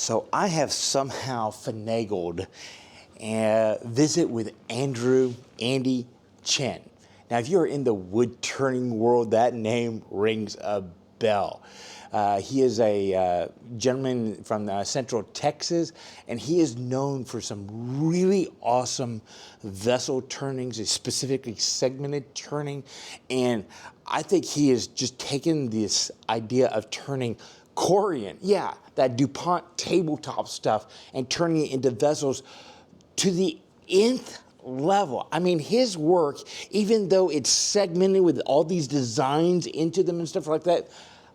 So I have somehow finagled a visit with Andy Chen. Now, if you're in the wood turning world, that name rings a bell. He is a gentleman from Central Texas, and he is known for some really awesome vessel turnings, specifically segmented turning. And I think he has just taken this idea of turning Corian, yeah, that DuPont tabletop stuff, and turning it into vessels to the nth level. I mean, his work, even though it's segmented with all these designs into them and stuff like that,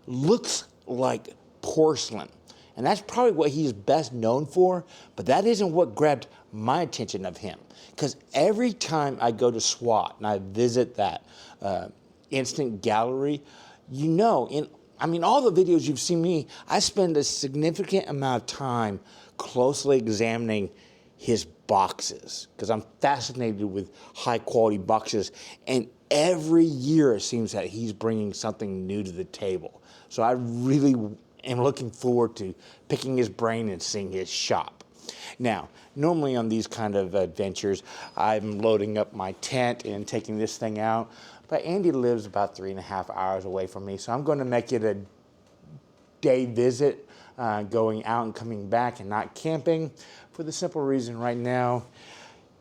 looks like porcelain. And that's probably what he's best known for, but that isn't what grabbed my attention of him. Because every time I go to SWAT and I visit that instant gallery, you know, all the videos you've seen me, I spend a significant amount of time closely examining his boxes because I'm fascinated with high quality boxes, and every year it seems that he's bringing something new to the table. So I really am looking forward to picking his brain and seeing his shop. Now, normally on these kind of adventures, I'm loading up my tent and taking this thing out, but Andy lives about 3.5 hours away from me, so I'm going to make it a day visit, going out and coming back and not camping, for the simple reason right now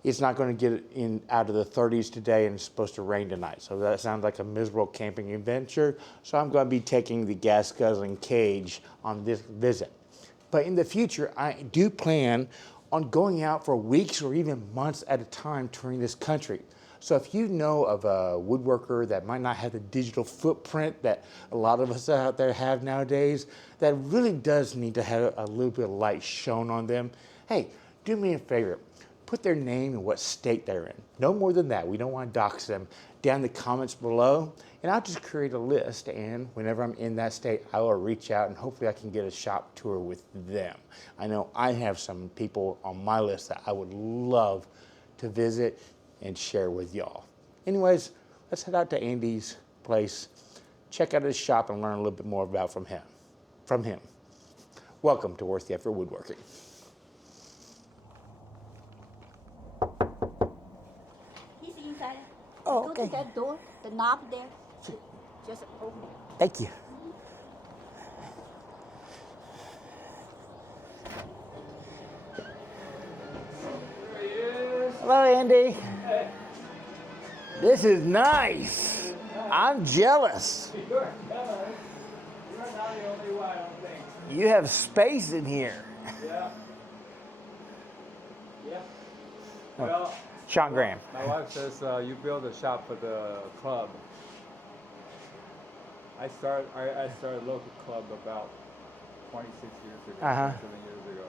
it's not going to get out of the 30s today and it's supposed to rain tonight. So that sounds like a miserable camping adventure. So I'm going to be taking the gas guzzling cage on this visit. But in the future, I do plan on going out for weeks or even months at a time touring this country. So if you know of a woodworker that might not have the digital footprint that a lot of us out there have nowadays, that really does need to have a little bit of light shown on them, hey, do me a favor. Put their name and what state they're in. No more than that. We don't want to dox them. Down in the comments below, and I'll just create a list, and whenever I'm in that state, I will reach out and hopefully I can get a shop tour with them. I know I have some people on my list that I would love to visit and share with y'all. Anyways, let's head out to Andy's place, check out his shop, and learn a little bit more about from him. Welcome to Worth the Effort Woodworking. He's inside. Oh, Go okay. to that door, the knob there. Just open it. Thank you. There he is. Hello, Andy. Hey. This is nice. I'm jealous. You're not the only one, I don't think. You have space in here. Yeah. Yeah. Oh, Well, Sean Graham. my wife says you build a shop for the club. I started a local club about 26 years ago, 7 years ago,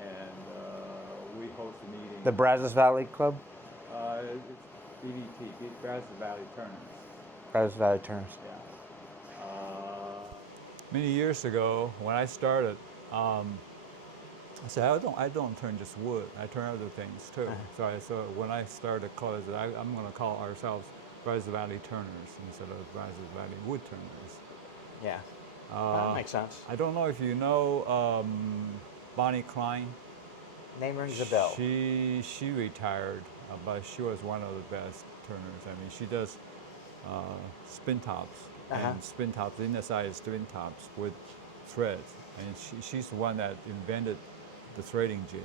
and we host a meeting. The Brazos Valley Club? It's BVT, Brazos Valley Turners. Brazos Valley Turners. Yeah. Many years ago, when I started, I said I don't turn just wood. I turn other things too. So when I started college, I'm going to call ourselves Brazos Valley Turners instead of Brazos Valley Woodturners. Yeah. That makes sense. I don't know if you know Bonnie Klein. Name rings a bell. She retired, but she was one of the best turners. I mean, she does spin tops and spin tops, inner side spin tops with threads. And she's the one that invented the threading jig.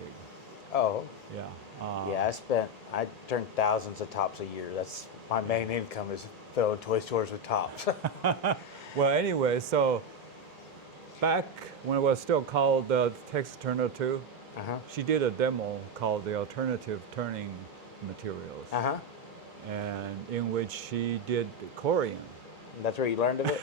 Oh. Yeah. I turned thousands of tops a year. That's my main income, is filling toy stores with tops. Well, anyway, so back when it was still called Texas Turner 2, she did a demo called the Alternative Turning Materials, and in which she did Corian. That's where you learned of it?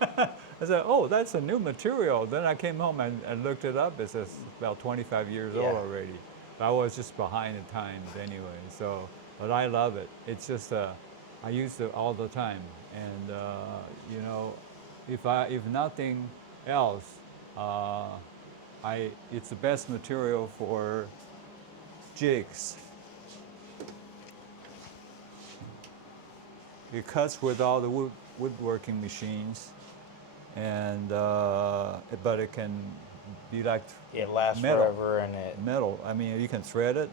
I said, oh, that's a new material. Then I came home and looked it up. It's about 25 years old already. But I was just behind the times anyway. So, but I love it. It's just, I use it all the time. And, you know, if nothing else, it's the best material for jigs. It cuts with all the woodworking machines, and but it can be like It lasts metal. forever, and it. Metal. I mean, you can thread it.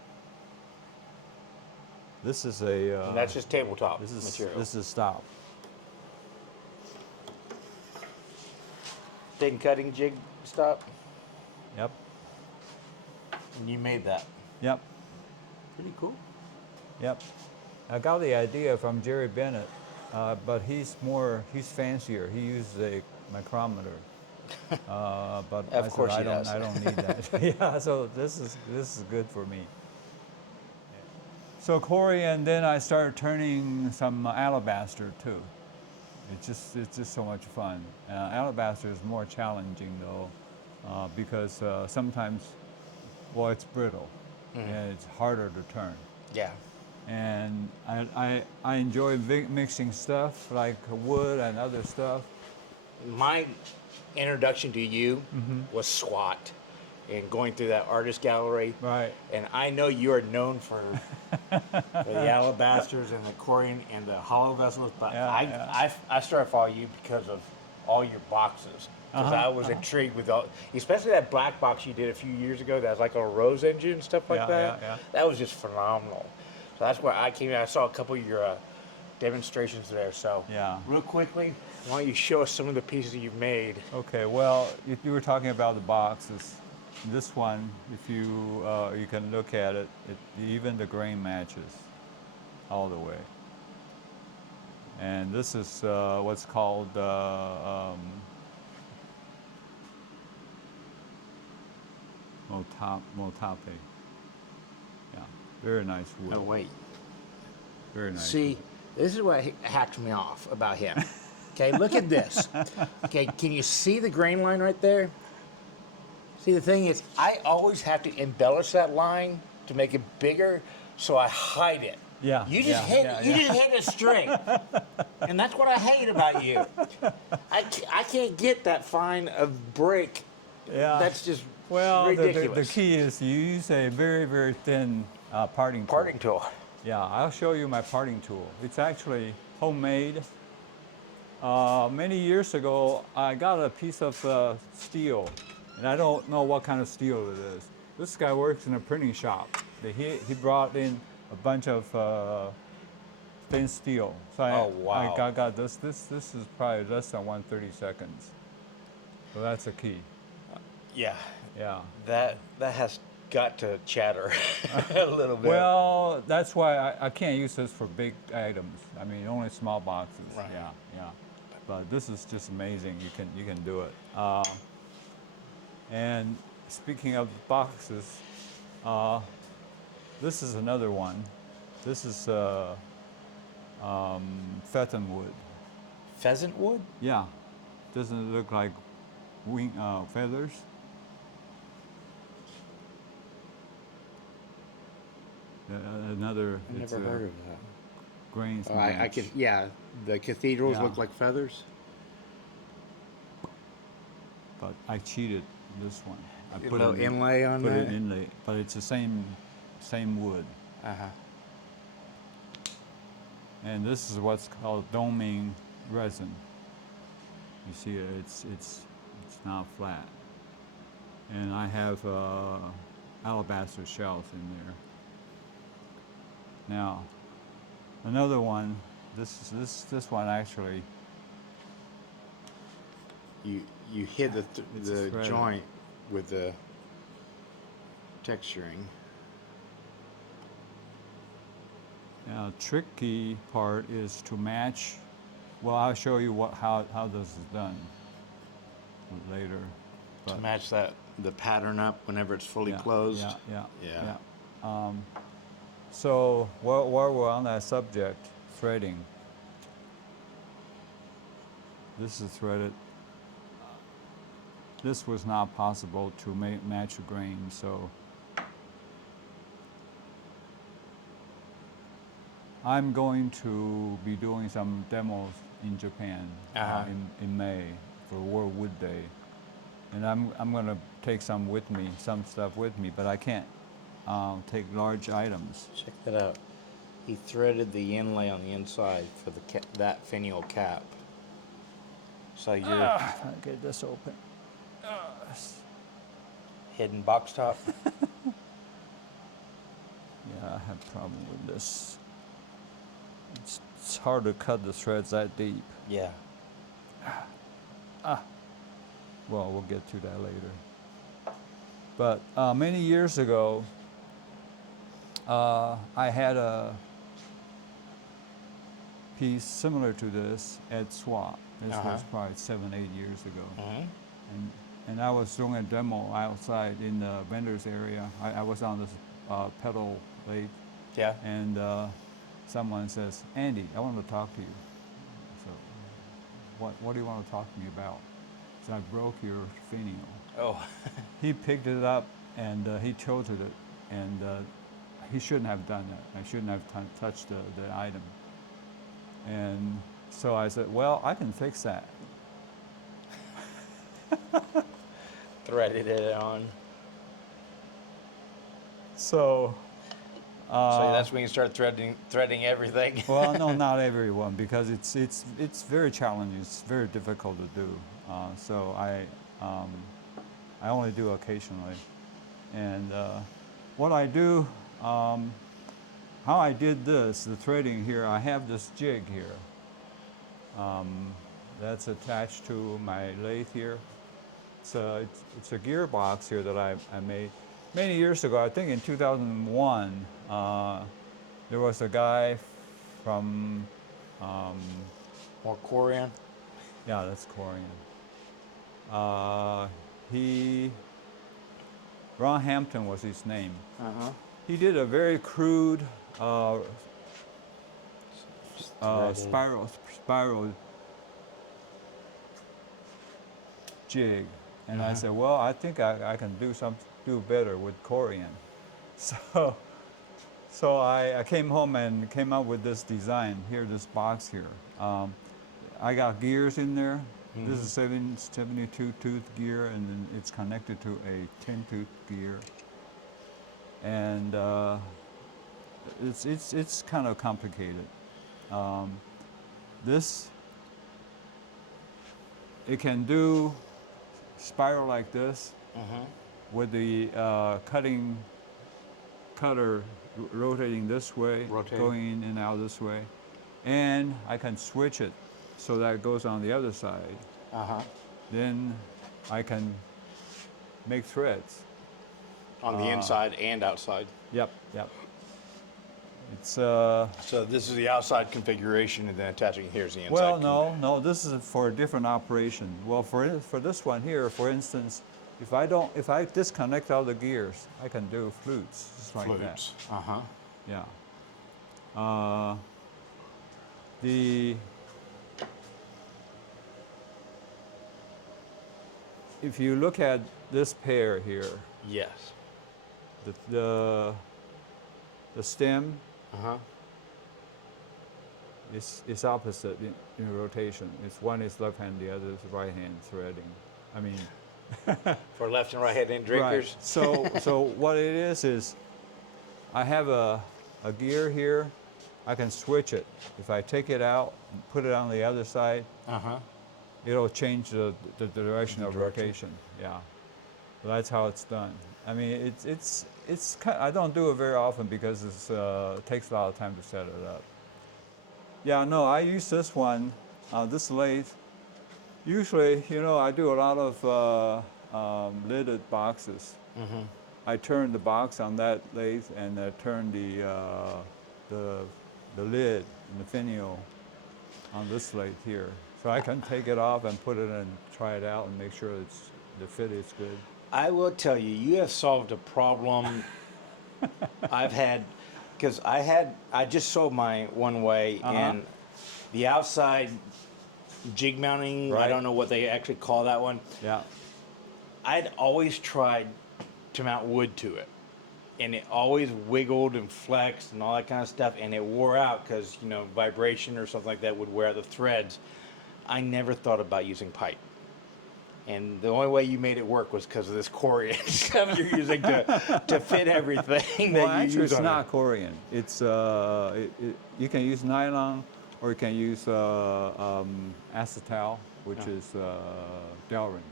This is a. And that's just tabletop This is material. this is stop. Thin cutting jig stop. Yep. And you made that. Yep. Pretty cool. Yep. I got the idea from Jerry Bennett, but he's fancier. He uses a micrometer. But Of I course said, he does. I don't need that. Yeah, so this is good for me. So Corian, then I started turning some alabaster too. It's just so much fun. Alabaster is more challenging though, because sometimes, well, it's brittle, and it's harder to turn. Yeah. And I enjoy mixing stuff like wood and other stuff. My introduction to you was SWAT, and going through that artist gallery. Right. And I know you are known for the alabasters and the Corian and the hollow vessels, but Yeah, I started following you because of all your boxes. Because I was intrigued with all, especially that black box you did a few years ago. That was like a Rose engine and stuff like Yeah, that. yeah. That was just phenomenal. So that's where I came in. I saw a couple of your demonstrations there. So Yeah. real quickly, why don't you show us some of the pieces you've made? Okay. Well, if you were talking about the boxes, this one, if you you can look at it, even the grain matches all the way. And this is what's called motape. Yeah, very nice wood. Oh wait. Very nice. See, this is what hacked me off about him. Okay, look at this. Okay, can you see the grain line right there? See, the thing is, I always have to embellish that line to make it bigger, so I hide it. Yeah, You just yeah, hit. yeah, You just hit it straight, and that's what I hate about you. I can't get that fine of break. Yeah. That's just Well, the ridiculous. key is you use a very, very thin parting tool. Parting tool. Yeah, I'll show you my parting tool. It's actually homemade. Many years ago, I got a piece of steel, and I don't know what kind of steel it is. This guy works in a printing shop. He brought in a bunch of thin steel. So Oh, wow. I got this. This is probably less than 1/32. So that's the key. Yeah. Yeah. That has got to chatter a little bit. Well, that's why I can't use this for big items. I mean, only small boxes. Right. Yeah. But this is just amazing. You can do it. And speaking of boxes, this is another one. This is pheasant wood. Pheasant wood? Yeah. Doesn't it look like feathers? Another. I've it's never a heard of that. grains. Oh, I match. could, yeah. The cathedrals Yeah. look like feathers. But I cheated this one. I A little inlay on put that? it inlay, but it's the same wood. Uh-huh. And this is what's called doming resin. You see, it's not flat. And I have alabaster shells in there. Now, another one. This one actually. You hit It's the threaded. joint with the texturing. Now, tricky part is to match. Well, I'll show you how this is done later. To match the pattern up whenever it's fully Yeah, closed. Yeah. So while we're on that subject, threading. This is threaded. This was not possible to match the grain, so I'm going to be doing some demos in Japan in May for World Wood Day, and I'm going to take some stuff with me, but I can't take large items. Check that out. He threaded the inlay on the inside for that finial cap. So you're I'll get this open. hidden box top. Yeah, I have a problem with this. It's hard to cut the threads that deep. Yeah. Well, we'll get to that later. But many years ago, I had a piece similar to this at SWAT. This was probably 7, 8 years ago. And I was doing a demo outside in the vendor's area. I was on this pedal lathe. Yeah. And someone says, Andy, I want to talk to you. So, what do you want to talk to me about? So I broke your finial. Oh. He picked it up and he tilted it, and he shouldn't have done that. I shouldn't have touched the item. And so I said, well, I can fix that. Threaded it on. So that's when you start threading everything. well, no, not everyone, because it's very challenging. It's very difficult to do. So I only do occasionally. And what I do, how I did this, the threading here, I have this jig here. That's attached to my lathe here. It's a gearbox here that I made many years ago. I think in 2001, there was a guy from... More Corian? Yeah, that's Corian. Ron Hampton was his name. He did a very crude spiral jig, and I said, well, I think I can do better with Corian. So I came home and came up with this design here, this box here. I got gears in there. This is 72 tooth gear, and then it's connected to a 10 tooth gear. And it's kind of complicated. It can do spiral like this with the cutter rotating this way, going in and out this way, and I can switch it so that it goes on the other side. Then I can make threads. On the inside and outside. Yep. It's So this is the outside configuration, and then attaching here is the inside. well, no, this is for a different operation. Well, for this one here, for instance, if I disconnect all the gears, I can do flutes just like that. Yeah. If you look at this pair here, Yes. the stem is opposite in rotation. One is left hand, the other is right hand threading. I mean, For left and right hand drinkers. Right. So what it is I have a gear here. I can switch it. If I take it out and put it on the other side, it'll change the direction of rotation. Yeah, so that's how it's done. I mean, it's I don't do it very often because it takes a lot of time to set it up. Yeah, no, I use this one, this lathe. Usually, I do a lot of lidded boxes. I turn the box on that lathe, and I turn the lid and the finial on this lathe here. So I can take it off and put it in and try it out and make sure the fit is good. I will tell you, you have solved a problem I've had, because I just sold my one way, and the outside jig mounting, I don't know what they actually call that one. Yeah. I'd always tried to mount wood to it, and it always wiggled and flexed and all that kind of stuff, and it wore out because, vibration or something like that would wear out the threads. I never thought about using pipe. And the only way you made it work was because of this Corian stuff you're using to fit everything Well, that you actually, use it's on not it. Corian. It's you can use nylon, or you can use acetal, which is Delrin.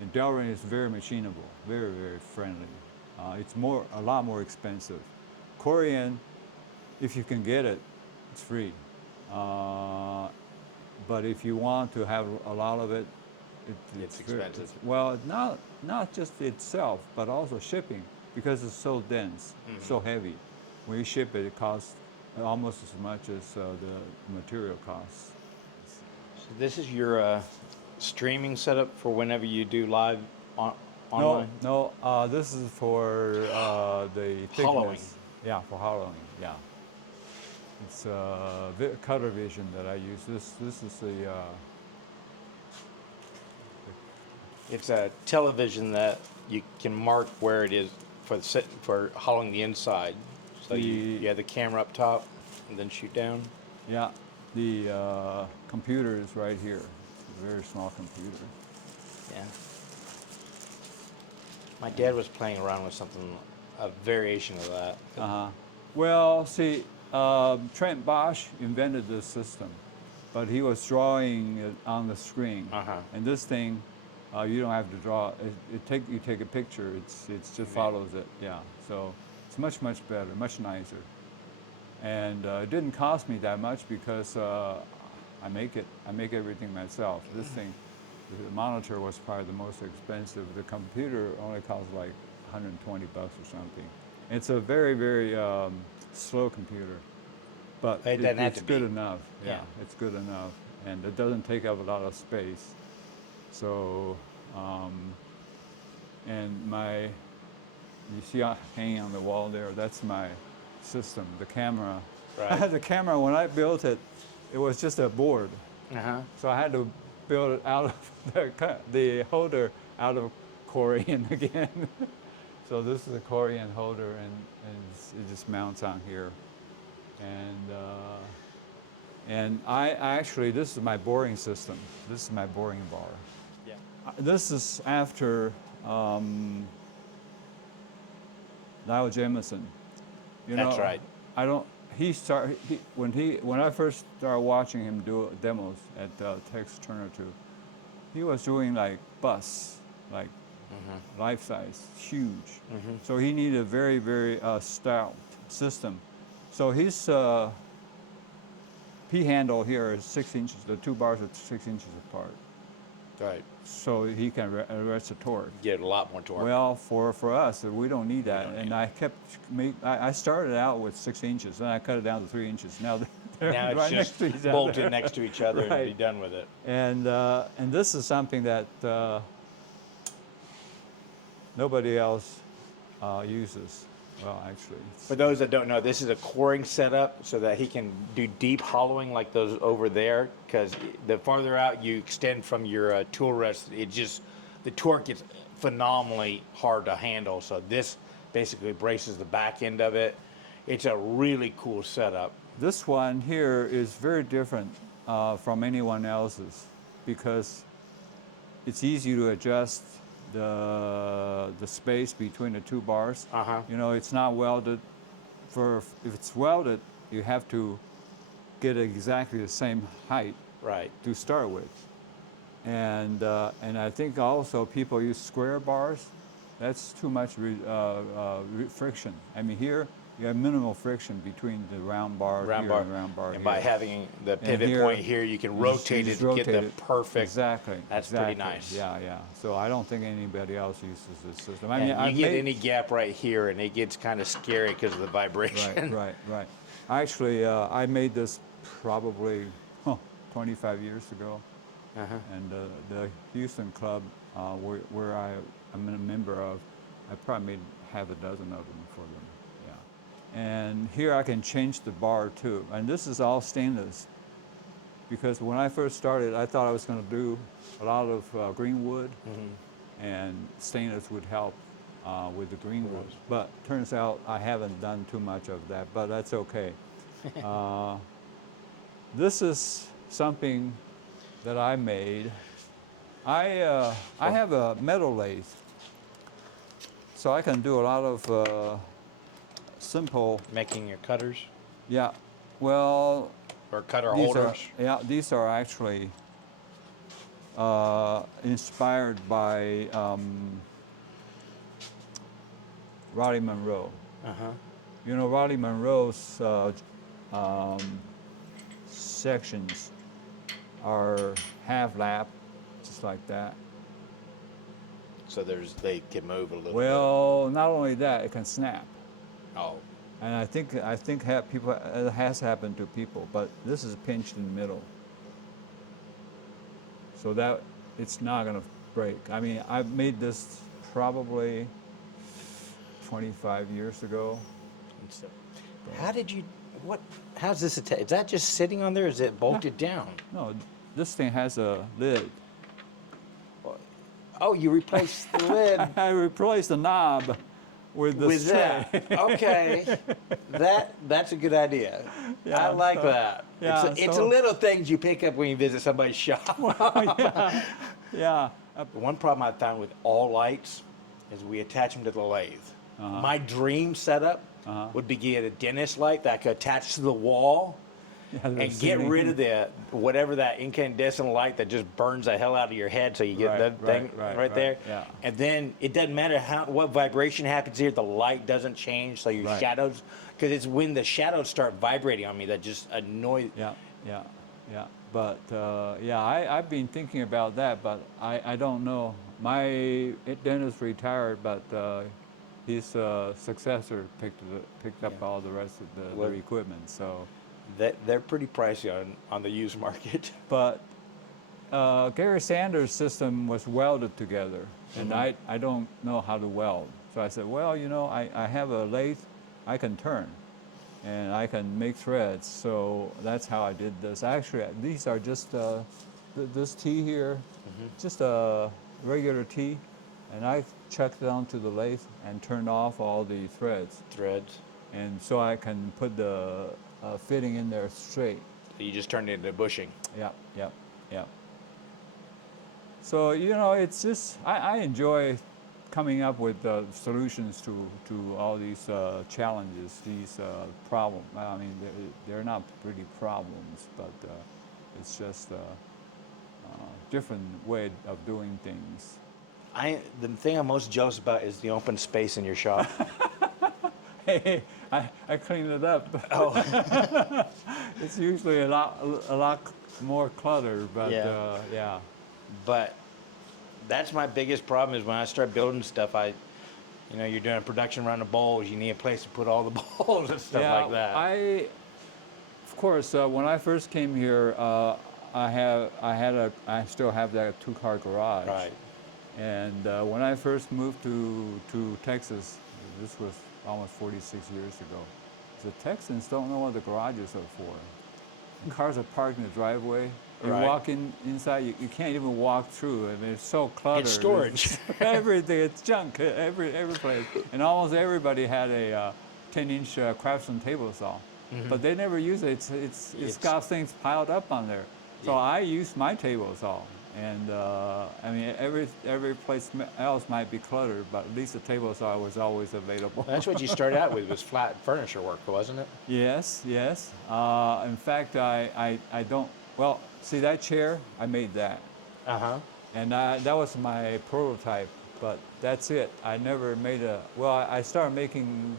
And Delrin is very machinable, very, very friendly. It's a lot more expensive. Corian, if you can get it, it's free. But if you want to have a lot of it, It's expensive. Well, not just itself, but also shipping, because it's so dense, so heavy. When you ship it, it costs almost as much as the material costs. So this is your streaming setup for whenever you do live online? No, this is for the thickness. Hollowing. Yeah, for hollowing, yeah. It's cutter vision that I use. This is the It's a television that you can mark where it is for hollowing the inside. So you have the camera up top and then shoot down. yeah, the computer is right here. It's a very small computer. Yeah. My dad was playing around with something, a variation of that. Well, see, Trent Bosch invented this system, but he was drawing it on the screen. And this thing, you don't have to draw. You take a picture. It just follows it. Yeah. So it's much better, much nicer. And it didn't cost me that much because I make it. I make everything myself. This thing, the monitor was probably the most expensive. The computer only cost like $120 or something. It's a very slow computer, but it's good enough. Yeah, it's good enough, and it doesn't take up a lot of space. So, and you see hanging on the wall there, that's my system, the camera. Right. I had the camera when I built it, it was just a board. So I had to build it out of the holder out of Corian again. So this is a Corian holder, and it just mounts on here. And I actually, this is my boring system. This is my boring bar. Yeah. This is after Niall Jamison. That's right. I don't. When I first started watching him do demos at Texas Turner 2, he was doing like bus, like life size, huge. So he needed a very stout system. So his P handle here is 6 inches. The two bars are 6 inches apart. Right. So he can arrest the torque. Get a lot more torque. Well, for us, we don't need that. I started out with 6 inches, then I cut it down to 3 inches. Now they're Now it's right just next to each other. bolted next to each other Right. and be done with it. And this is something that nobody else uses. Well, actually, For those that don't know, this is a coring setup so that he can do deep hollowing like those over there, because the farther out you extend from your tool rest, the torque gets phenomenally hard to handle. So this basically braces the back end of it. It's a really cool setup. this one here is very different from anyone else's because it's easy to adjust the space between the two bars. You know, it's not welded. If it's welded, you have to get exactly the same height Right. to start with. And I think also people use square bars. That's too much friction. I mean, here you have minimal friction between the round bar here and the round bar and here. by having the pivot point here, you can rotate it to get the perfect. Exactly. That's pretty nice. Yeah. So I don't think anybody else uses this system. I mean, And you get any gap right here, and it gets kind of scary because of the vibration. Right. Actually, I made this probably 25 years ago, and the Houston club where I'm a member of, I probably made half a dozen of them for them. Yeah, and here I can change the bar too, and this is all stainless. Because when I first started, I thought I was going to do a lot of green wood, and stainless would help with the green wood. But turns out I haven't done too much of that, but that's okay. This is something that I made. I have a metal lathe, so I can do a lot of simple. Making your cutters Yeah, well. or cutter These holders. these are actually inspired by Raleigh Monroe. You know, Raleigh Monroe's sections are half lap, just like that. So they can move a little Well, not only that, it can snap. bit. Oh, And I think people, it has happened to people, but this is pinched in the middle, so that it's not gonna break. I mean, I made this probably 25 years ago. how did you? What? How's this attached? Is that just sitting on there? Or is it bolted down? No, this thing has a lid. Oh, you replaced the lid I replaced the knob with the with tray. that. Okay, that's a good idea. Yeah, I like so- that. yeah, it's so- a little things you pick up when you visit somebody's shop. Yeah. The one problem I found with all lights is we attach them to the lathe. My dream setup would be get a dentist light that I could attach to the wall and get rid of the whatever that incandescent light that just burns the hell out of your head, so you get that thing right there. Yeah. And then it doesn't matter what vibration happens here, the light doesn't change, so your Right. shadows, because it's when the shadows start vibrating on me that just annoys. Yeah. But I've been thinking about that, but I don't know. My dentist retired, but his successor picked up all the rest of the equipment. So, They're pretty pricey on the used market. but Gary Sanders' system was welded together, and I don't know how to weld. So I said, well, you know, I have a lathe, I can turn, and I can make threads. So that's how I did this. Actually, these are just this T here, just a regular T, and I chucked it onto the lathe and turned off all the threads, and so I can put the fitting in there straight. You just turned it into bushing. Yeah. So, you know, it's just, I enjoy coming up with solutions to all these challenges, these problems. I mean, they're not really problems, but it's just a different way of doing things. The thing I'm most jealous about is the open space in your shop. Hey, I cleaned it up. Oh, It's usually a lot more clutter, but Yeah. But that's my biggest problem is when I start building stuff, you're doing a production run of bowls, you need a place to put all the bowls and stuff like that. Of course, when I first came here, I still have that two-car garage. Right. And when I first moved to Texas, this was almost 46 years ago, the Texans don't know what the garages are for. The cars are parked in the driveway. You Right. walk inside, you can't even walk through. I mean, it's so cluttered. It's storage. Everything, it's junk, every place. And almost everybody had a 10-inch Craftsman table saw, but they never use it. It's got things piled up on there. So I use my table saw, and I mean every place else might be cluttered, but at least the table saw was always available. That's what you started out with, was flat furniture work, wasn't it? Yes. In fact, I don't. Well, see that chair? I made that, and that was my prototype. But that's it. I never made a. Well, I started making.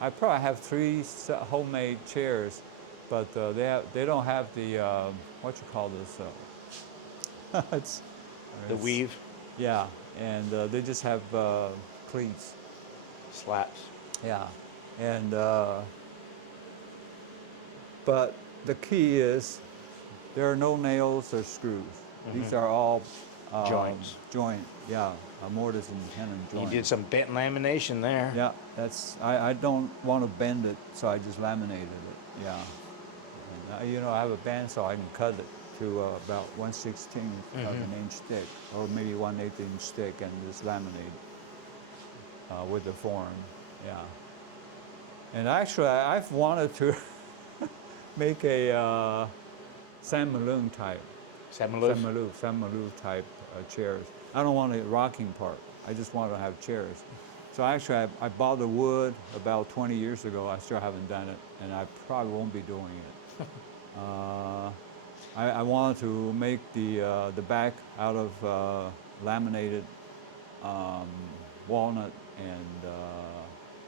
I probably have 3 homemade chairs, but they don't have the what you call this. It's The weave, Yeah, and they just have cleats. slats. Yeah, and but the key is there are no nails or screws. These are all Joints. Mortise and tenon You joints. did some bent lamination there. Yeah, I don't want to bend it, so I just laminated it. Yeah, and, I have a bandsaw. I can cut it to about 1/16 of an inch thick, or maybe 1/8 inch thick, and just laminate it with the form. Yeah, and actually, I've wanted to make a Sam Malone type. Sam Maloof? Sam Maloof type chairs. I don't want a rocking part. I just want to have chairs. So actually, I bought the wood about 20 years ago. I still haven't done it, and I probably won't be doing it. I wanted to make the back out of laminated walnut and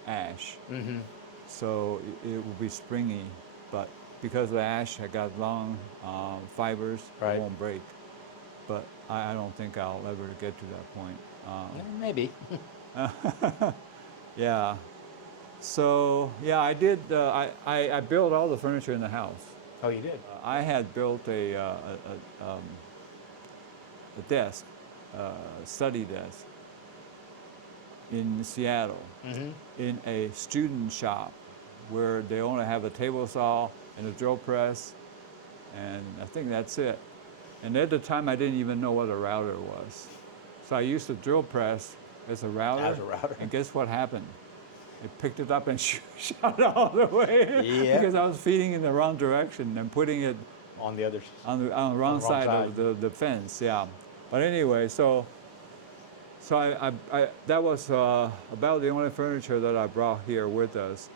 ash. Mm-hmm. So it will be springy, but because of the ash, I got long fibers, Right. it won't break. But I don't think I'll ever get to that point. Maybe. Yeah. So yeah, I did. I built all the furniture in the house. Oh, you did? I had built a desk, study desk, in Seattle, Mm-hmm. in a student shop, where they only have a table saw and a drill press, and I think that's it. And at the time, I didn't even know what a router was, so I used the drill press as a router. As a router. And guess what happened? It picked it up and shot all the way Yeah. because I was feeding in the wrong direction and putting it On the other. on the wrong wrong side side. of the fence. Yeah. But anyway, so I that was about the only furniture that I brought here with us,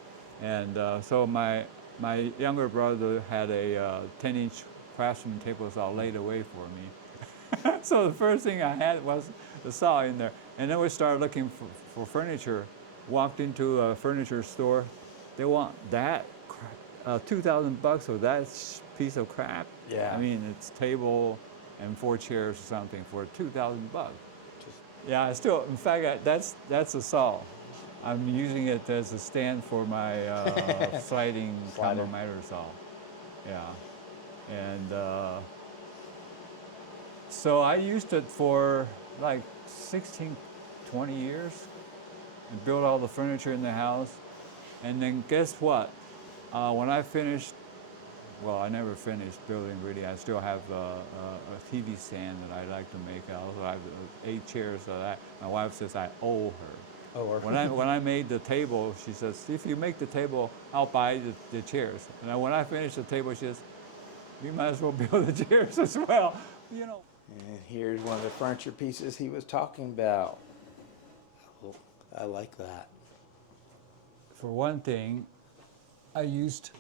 and so my younger brother had a 10-inch craftsman table saw laid away for me. So the first thing I had was the saw in there, and then we started looking for furniture. Walked into a furniture store, they want that $2,000 for that piece of crap. Yeah. I mean, it's table and 4 chairs or something for $2,000. Yeah, I still, in fact, that's a saw. I'm using it as a stand for my sliding Slider. combo miter saw. Yeah, and so I used it for like 16, 20 years, and built all the furniture in the house. And then guess what? When I finished, well, I never finished building really. I still have a TV stand that I like to make. I also have 8 chairs that my wife says I owe her. Oh, or When I made the table, she says, if you make the table, I'll buy the chairs. And when I finished the table, she says, you might as well build the chairs as well. You know. And here's one of the furniture pieces he was talking about. Oh, I like that. For one thing, I used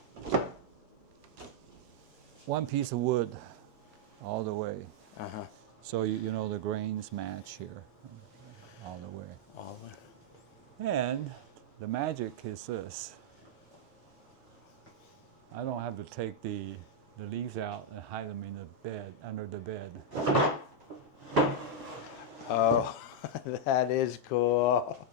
one piece of wood all the way. Uh-huh. So you know the grains match here all the way. All the way. And the magic is this. I don't have to take the leaves out and hide them in the bed, under the bed. Oh, that is cool.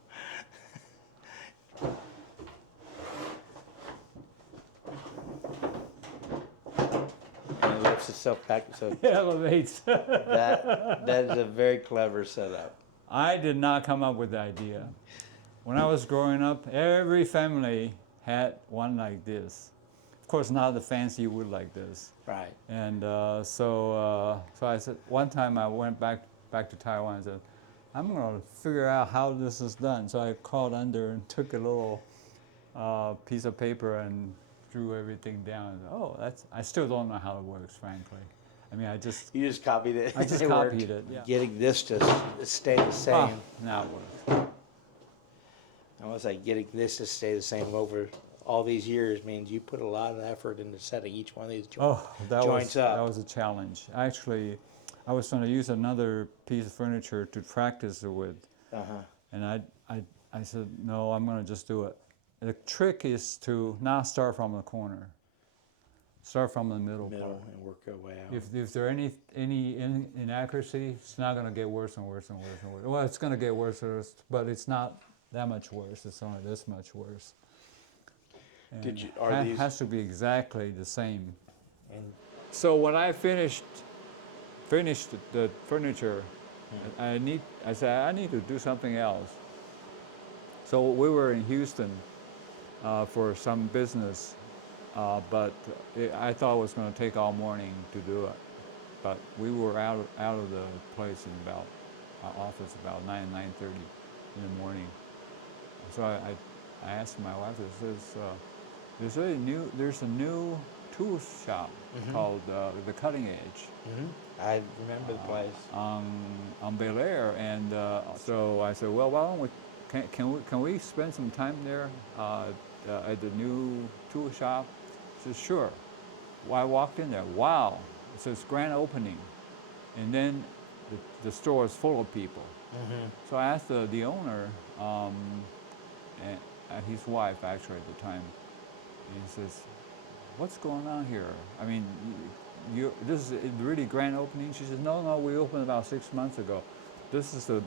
And it lifts itself back, so It elevates. that is a very clever setup. I did not come up with the idea. When I was growing up, every family had one like this. Of course, not the fancy wood like this. Right. And so I said, one time I went back to Taiwan and said, I'm going to figure out how this is done. So I crawled under and took a little piece of paper and drew everything down. And, oh, I still don't know how it works, frankly. I mean, You just copied it. I just It worked. copied it. Yeah. Getting this to stay the same. Now it works. I was like, getting this to stay the same over all these years means you put a lot of effort into setting each one of these joints up. That was a challenge. Actually, I was going to use another piece of furniture to practice it with, and I said no, I'm going to just do it. The trick is to not start from the corner. Start from the middle part. and work your way out. If there are any inaccuracy, it's not going to get worse and worse and worse and worse. Well, it's going to get worse, but it's not that much worse. It's only this much worse. Did you? It has to be exactly the same. And So when I finished the furniture, I said I need to do something else. So we were in Houston for some business, but I thought it was going to take all morning to do it. But we were out of the place in about our office about 9:30 in the morning. So I asked my wife, there's a new tool shop called the Cutting Edge. I remember the place. On Bel Air, and so I said, well, why don't we? Can we spend some time there at the new tool shop? She said, sure. Well, I walked in there. Wow, so it's grand opening, and then the store is full of people. So I asked the owner, and his wife actually at the time, and he says, "What's going on here? I mean, this is a really grand opening?" She says, "No, we opened about 6 months ago. This is the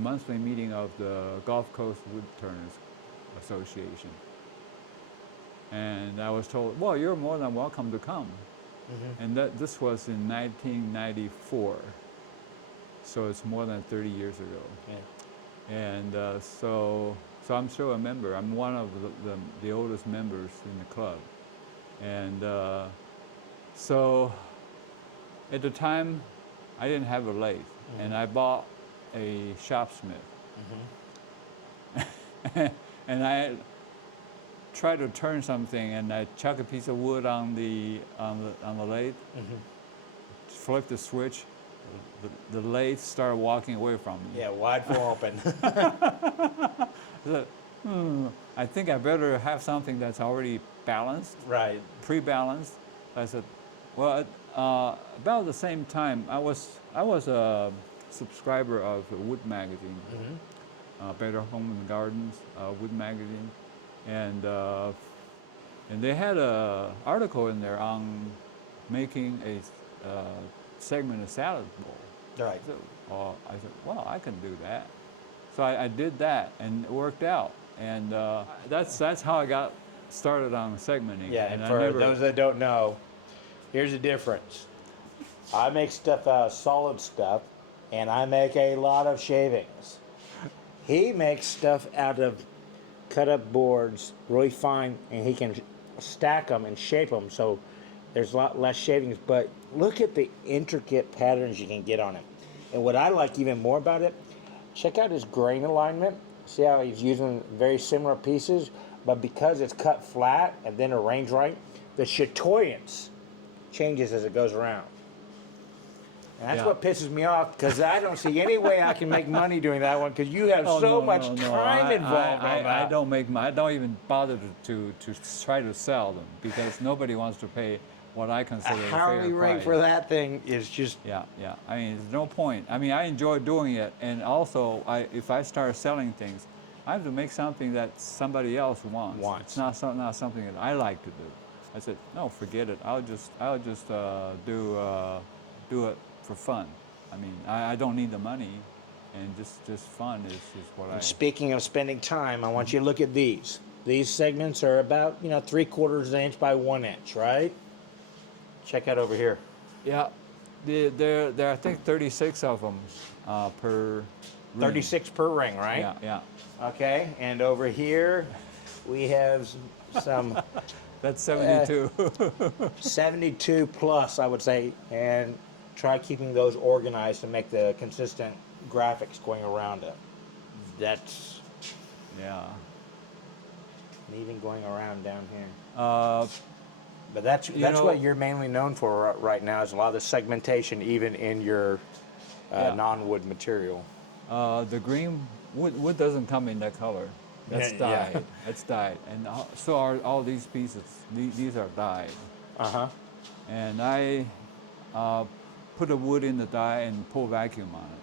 monthly meeting of the Gulf Coast Woodturners Association." And I was told, "Well, you're more than welcome to come." And this was in 1994, so it's more than 30 years ago. Yeah. And so I'm still a member. I'm one of the oldest members in the club. And so at the time, I didn't have a lathe, and I bought a shopsmith. And I tried to turn something, and I chuck a piece of wood on the lathe, flip the switch, the lathe started walking away from me. Yeah, wide full open. So, I think I better have something that's already balanced, Right. pre-balanced. I said, well, about the same time, I was a subscriber of the Wood magazine, Better Home and Gardens Wood magazine, and they had a article in there on making a segmented salad bowl. Right. So, I said, well, I can do that. So I did that, and it worked out. And that's how I got started on segmenting. Yeah, and I for those that don't know, here's the difference. I make stuff out of solid stuff, and I make a lot of shavings. He makes stuff out of cut up boards, really fine, and he can stack them and shape them so there's a lot less shavings. But look at the intricate patterns you can get on it. And what I like even more about it, check out his grain alignment. See how he's using very similar pieces, but because it's cut flat and then arranged right, the chatoyance changes as it goes around. And that's what pisses me off, because I don't see any way I can make money doing that one, because you have so much time involved on that. I don't make money. I don't even bother to try to sell them, because nobody wants to pay what I consider a fair hourly rate price. for that thing is just... Yeah. I mean, there's no point. I mean, I enjoy doing it, and also, if I start selling things, I have to make something that somebody else wants. It's not something that I like to do. I said, no, forget it. I'll just do it for fun. I mean, I don't need the money, and just fun is what I... Speaking of spending time, I want you to look at these. These segments are about 3/4 inch by 1 inch, right? Check out over here. Yeah, there are I think 36 of them per ring. 36 per ring, right? Yeah. Okay, and over here we have some... That's 72. 72 plus, I would say, and try keeping those organized to make the consistent graphics going around it. That's... Yeah. And even going around down here. But that's what you're mainly known for right now, is a lot of the segmentation, even in your non-wood material. The green wood doesn't come in that color. That's dyed. Yeah. That's dyed, and so are all these pieces. These are dyed. And I put the wood in the dye and pull vacuum on it.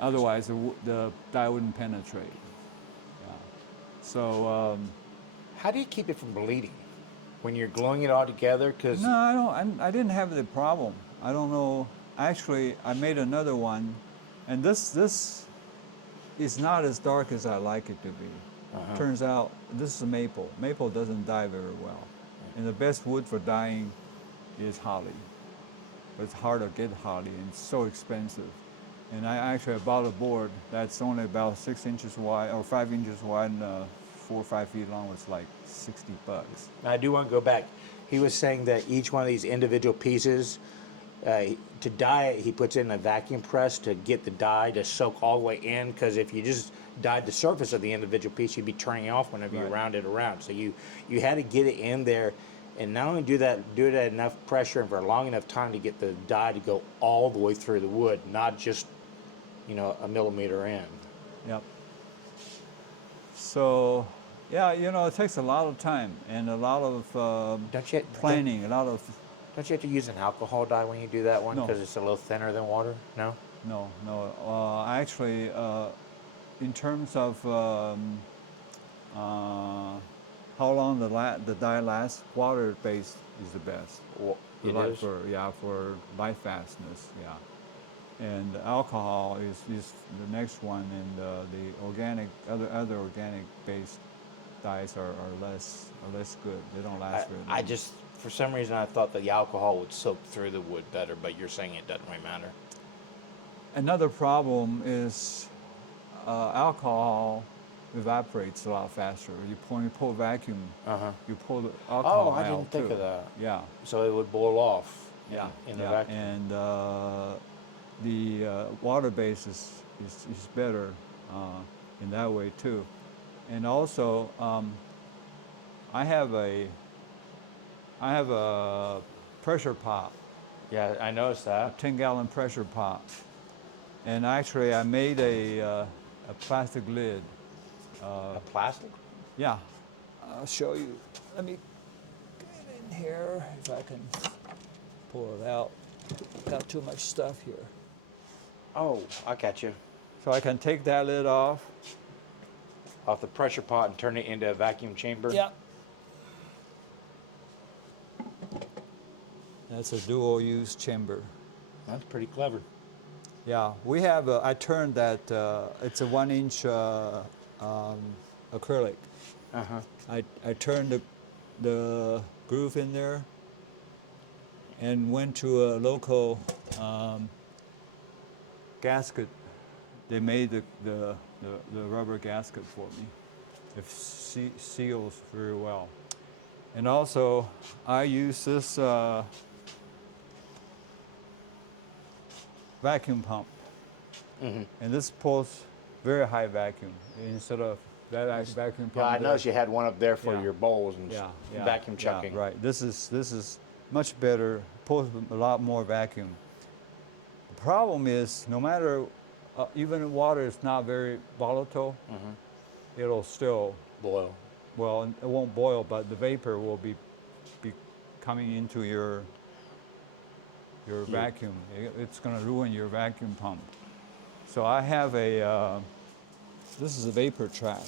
Otherwise, the dye wouldn't penetrate. Yeah. So. How do you keep it from bleeding when you're gluing it all together? Cause no, I don't. I didn't have the problem. I don't know. Actually, I made another one, and this is not as dark as I like it to be. Turns out this is a maple. Maple doesn't dye very well, and the best wood for dyeing is holly. But it's hard to get holly, and it's so expensive. And I bought a board that's only about 6 inches wide or 5 inches wide and 4 or 5 feet long. It's like $60. I do want to go back. He was saying that each one of these individual pieces, to dye it, he puts in a vacuum press to get the dye to soak all the way in, because if you just dyed the surface of the individual piece, you'd be turning it off whenever you round it around. So you had to get it in there, and not only do it at enough pressure and for a long enough time to get the dye to go all the way through the wood, not just a millimeter in. Yep. So, yeah, it takes a lot of time and a lot of planning, a lot of Don't you have to use an alcohol dye when you do that one No. because it's a little thinner than water? No. No, no. Actually, in terms of how long the dye lasts, water-based is the best. It is? For light fastness, yeah. And alcohol is the next one, and the organic other organic-based dyes are less good. They don't last very long. I just, for some reason, I thought that the alcohol would soak through the wood better, but you're saying it doesn't really matter. Another problem is alcohol evaporates a lot faster. When you pull vacuum, you pull the alcohol out I didn't think too. of that. Yeah. So it would boil off in the yeah. vacuum. And the water base is better in that way too. And also, I have a pressure pot, Yeah, I noticed that. 10-gallon pressure pot. And actually, I made a plastic lid. A plastic? Yeah, I'll show you. Let me get in here if I can pull it out. Got too much stuff here. Oh, I got you. So I can take that lid off. Off the pressure pot and turn it into a vacuum chamber? Yeah. That's a dual-use chamber. That's pretty clever. Yeah, we have. I turned that. It's a 1-inch acrylic. I turned the groove in there and went to a local gasket. They made the rubber gasket for me. It seals very well. And also, I use this vacuum pump. And this pulls very high vacuum instead of that vacuum pump. Yeah, I there. noticed you had one up there for Yeah. your bowls and Yeah, vacuum chucking. Yeah, right. This is much better. Pulls a lot more vacuum. The problem is, no matter even water is not very volatile, it'll still Boil. well. It won't boil, but the vapor will be coming into your vacuum. It's going to ruin your vacuum pump. So I have this is a vapor trap.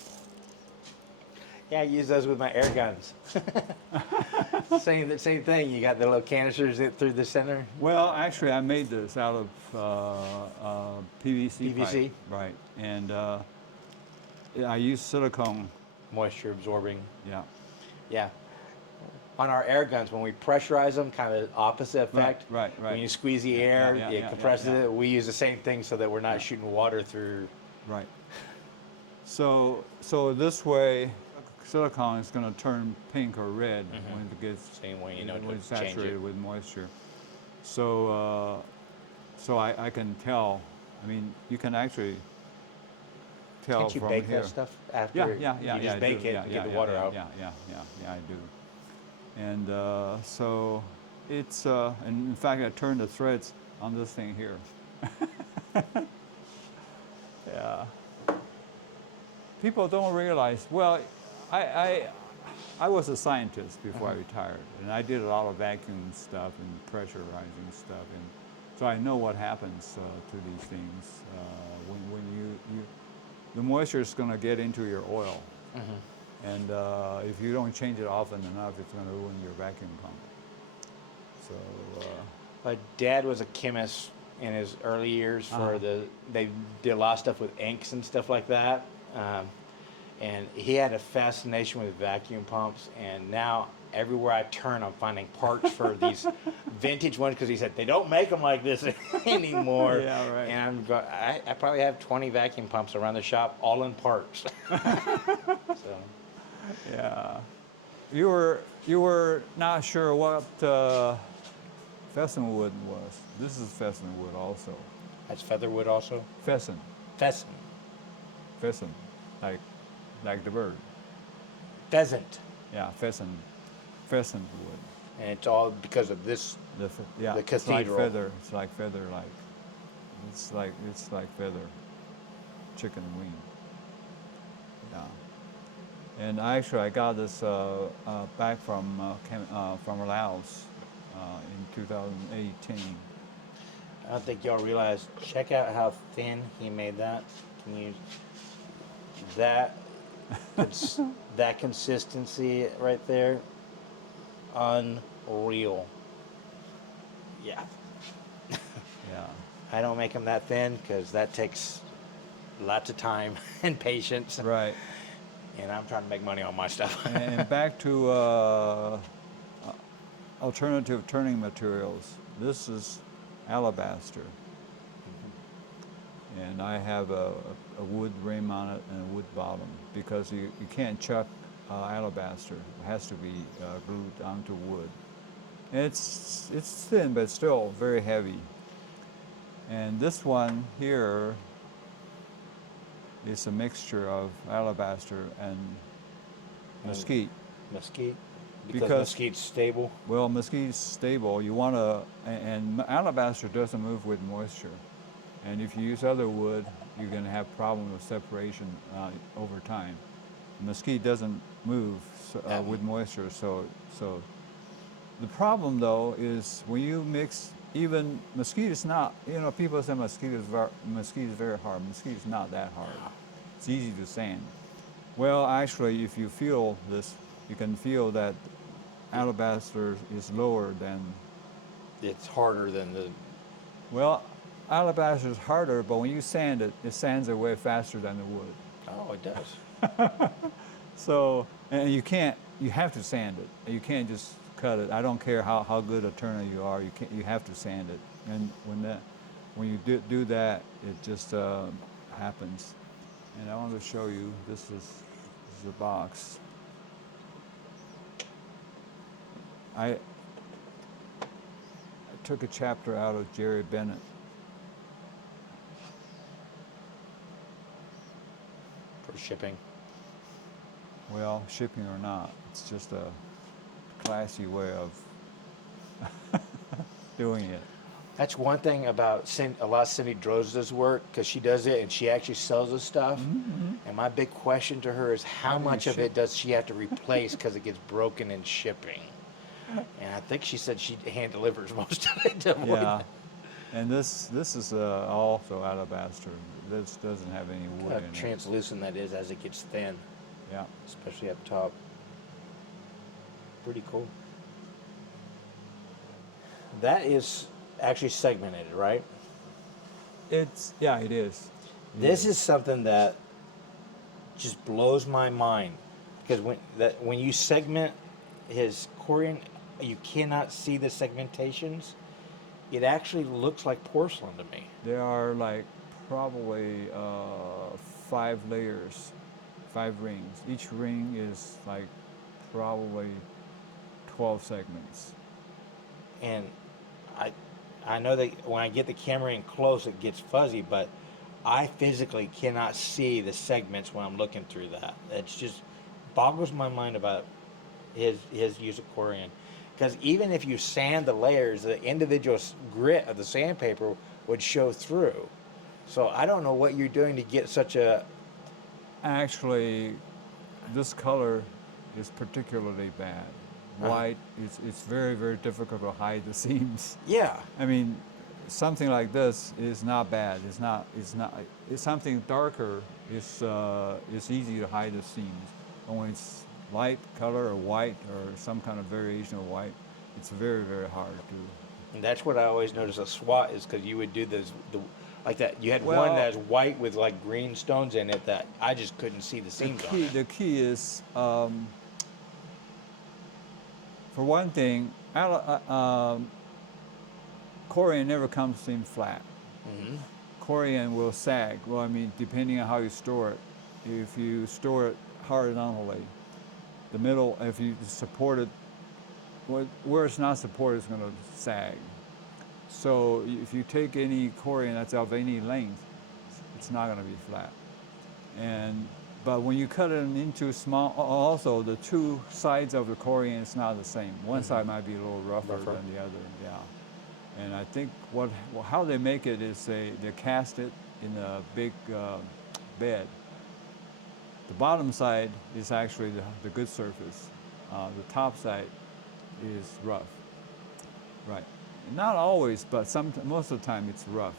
Yeah, I use those with my air guns. same thing. You got the little canisters through the center. Well, actually, I made this out of PVC. PVC? Pipe, right? And I use silicone. Moisture absorbing. Yeah. Yeah. On our air guns, when we pressurize them, kind of opposite effect. Right. When you squeeze the air, yeah, it yeah, compresses yeah. it. We use the same thing so that we're not shooting water through. Right. So this way, silicone is going to turn pink or red when it gets Same way, when to it's change saturated it. with moisture. So I can tell. I mean, you can actually tell Can't you from bake here. that stuff after? Yeah. You just I bake do. it and get the water out. Yeah, I do. And so it's, and in fact, I turned the threads on this thing here. Yeah. People don't realize, well, I was a scientist before I retired, and I did a lot of vacuum stuff and pressurizing stuff, and so I know what happens to these things when you the moisture is going to get into your oil. And if you don't change it often enough, it's going to ruin your vacuum pump. So, My dad was a chemist in his early years. They did a lot of stuff with inks and stuff like that. And he had a fascination with vacuum pumps. And now everywhere I turn, I'm finding parts for these vintage ones because he said they don't make them like this anymore. Yeah, right. And I probably have 20 vacuum pumps around the shop, all in parts. So. yeah, you were not sure what pheasant wood was. This is pheasant wood also. That's featherwood also? Pheasant, Pheasant. like the bird. Pheasant. Yeah, pheasant wood. And it's all because of this. The cathedral. It's like feather. It's like feather. Chicken wing. Yeah. And actually, I got this back from Laos. in 2018. I don't think y'all realize. Check out how thin he made that. Can you that that consistency right there? Unreal. Yeah. Yeah. I don't make them that thin because that takes lots of time and patience. Right. And I'm trying to make money on my stuff. And back to alternative turning materials. This is alabaster. And I have a wood rim on it and a wood bottom because you can't chuck alabaster. It has to be glued onto wood. And it's thin, but still very heavy. And this one here is a mixture of alabaster and mesquite. Mesquite? Because Because- mesquite's stable. Well, mesquite's stable. You want to, and alabaster doesn't move with moisture. And if you use other wood, you're going to have problems with separation over time. Mesquite doesn't move with moisture, so the problem though is when you mix even mesquite is not. You know, people say mesquite is very hard. Mesquite is not that hard. It's easy to sand. Well, actually, if you feel this, you can feel that alabaster is lower than. It's harder than the. Well, alabaster is harder, but when you sand it, it sands away faster than the wood. Oh, it does. So, and you have to sand it. You can't just cut it. I don't care how good a turner you are, you have to sand it. And when you do that, it just happens. And I want to show you, this is the box. I took a chapter out of Jerry Bennett. For shipping. Well, shipping or not, it's just a classy way of doing it. That's one thing about a lot of Cindy Drozda's work, because she does it and she actually sells this stuff. Mm-hmm. And my big question to her is how do you much of ship? it does she have to replace because it gets broken in shipping? And I think she said she hand delivers most of it to avoid Yeah, that. and this is also alabaster. This doesn't have any wood How in it. translucent that is as it gets thin, Yeah, especially up top. Pretty cool. That is actually segmented, right? it is. This is something that just blows my mind because when you segment his Corian, you cannot see the segmentations. It actually looks like porcelain to me. There are like probably 5 layers, 5 rings. Each ring is like probably 12 segments. And I know that when I get the camera in close, it gets fuzzy, but I physically cannot see the segments when I'm looking through that. It's just boggles my mind about his use of Corian. Because even if you sand the layers, the individual grit of the sandpaper would show through. So I don't know what you're doing to get such a. Actually, this color is particularly bad. White, it's very, very difficult to hide the seams. Yeah. I mean, something like this is not bad. It's something darker. It's easy to hide the seams. But when it's light color or white or some kind of variation of white, it's very, very hard to. And that's what I always notice a SWAT is because you would do like that. You had Well, one that's white with like green stones in it that I just couldn't see the seams on it. The key is, for one thing, Corian never comes in flat. Mm-hmm. Corian will sag. Well, I mean, depending on how you store it. If you store it horizontally, the middle, if you support it, where it's not supported, it's going to sag. So if you take any Corian that's of any length, it's not going to be flat. But when you cut it into small, also the 2 sides of the Corian is not the same. One side might be a little rougher than the other. Yeah. And I think how they make it is they cast it in a big bed. The bottom side is actually the good surface. The top side is rough. Right. Not always, but most of the time it's rough.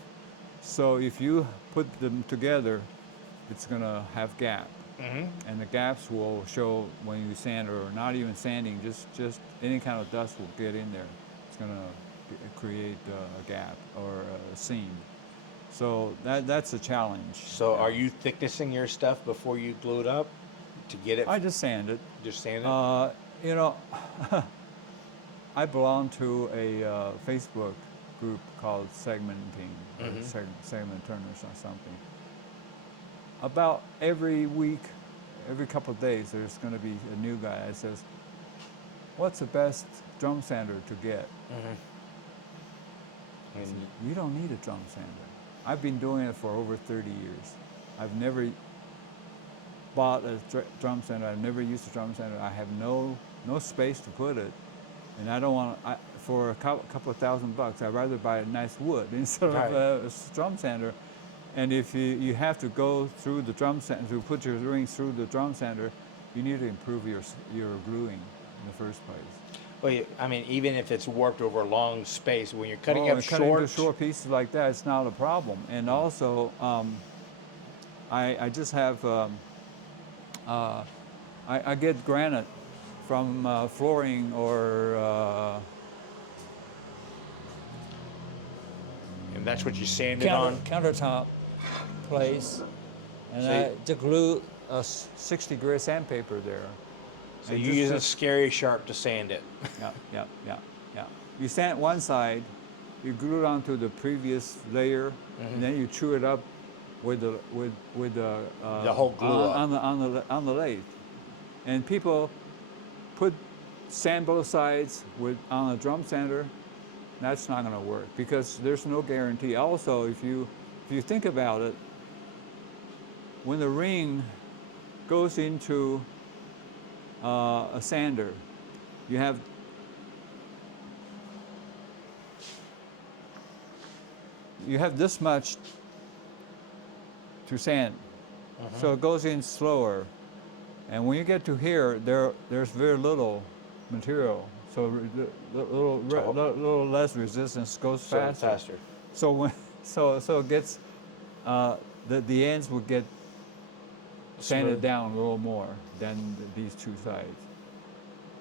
So if you put them together, it's gonna have gap, and the gaps will show when you sand, or not even sanding, just any kind of dust will get in there. It's gonna create a gap or a seam. So that's a challenge. So are you thicknessing your stuff before you glue it up to get it? I just sand it. Just sand it? You know, I belong to a Facebook group called Segmenting, or Segmenturners or something. About every week, every couple of days, there's going to be a new guy that says, "What's the best drum sander to get?" I said, "You don't need a drum sander. I've been doing it for over 30 years. I've never bought a drum sander. I've never used a drum sander. I have no space to put it, and I don't want to, for a couple of $1,000. I'd rather buy a nice wood instead of a drum sander. And if you have to go through the drum sander to put your rings through the drum sander, you need to improve your gluing in the first place." Well, I mean, even if it's warped over a long space, when you're cutting up cutting into short, short pieces like that, it's not a problem. And also, I just have I get granite from flooring or and that's what you sand it on. countertop place, and So I just glue a 60 grit sandpaper there. So And you just- use a just- scary sharp to sand it. Yeah. You sand one side, you glue it onto the previous layer, and then you chew it up with the The whole glue up. on the lathe. And people sand both sides on a drum sander. That's not going to work because there's no guarantee. Also, if you think about it, when the ring goes into a sander, you have this much to sand, so it goes in slower, and when you get to here, there's very little material, so little less resistance, goes faster. So when so it gets the ends will get sanded Smooth. down a little more than these two sides.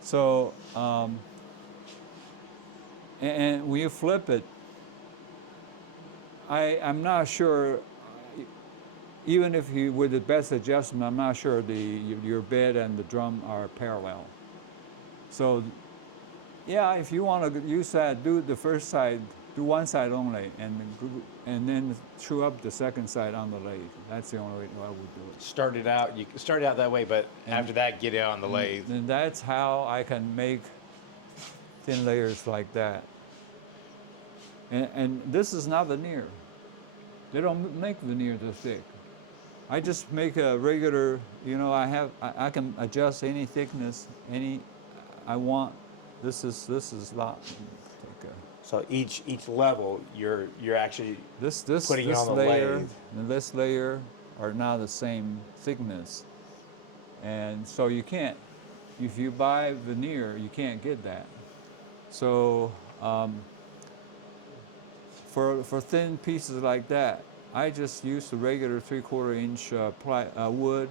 So and when you flip it, I'm not sure. Even if you with the best adjustment, I'm not sure your bed and the drum are parallel. So yeah, if you want to use that, do the first side, do one side only, and then chew up the second side on the lathe. That's the only way I would do it. You can start it out that way, but after that, get it on the lathe. And that's how I can make thin layers like that. And this is not veneer. They don't make veneer this thick. I just make a regular, I can adjust any thickness, any I want. This is lot. So each level, you're actually This putting it this on the layer lathe. and this layer are not the same thickness, and so you can't. If you buy veneer, you can't get that. So for thin pieces like that, I just use the regular 3/4 inch wood,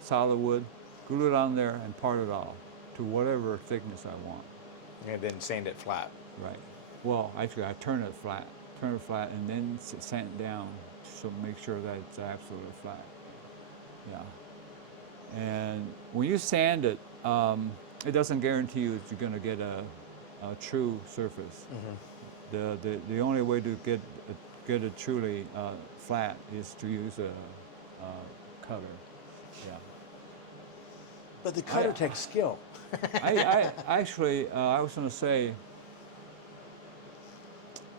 solid wood, glue it on there and part it off to whatever thickness I want. And then sand it flat. Right. Well, actually, I turn it flat, and then sand it down, so make sure that it's absolutely flat. Yeah. And when you sand it, it doesn't guarantee you that you're going to get a true surface. The only way to get it truly flat is to use a cutter. Yeah. But the cutter takes skill. I actually, I was going to say,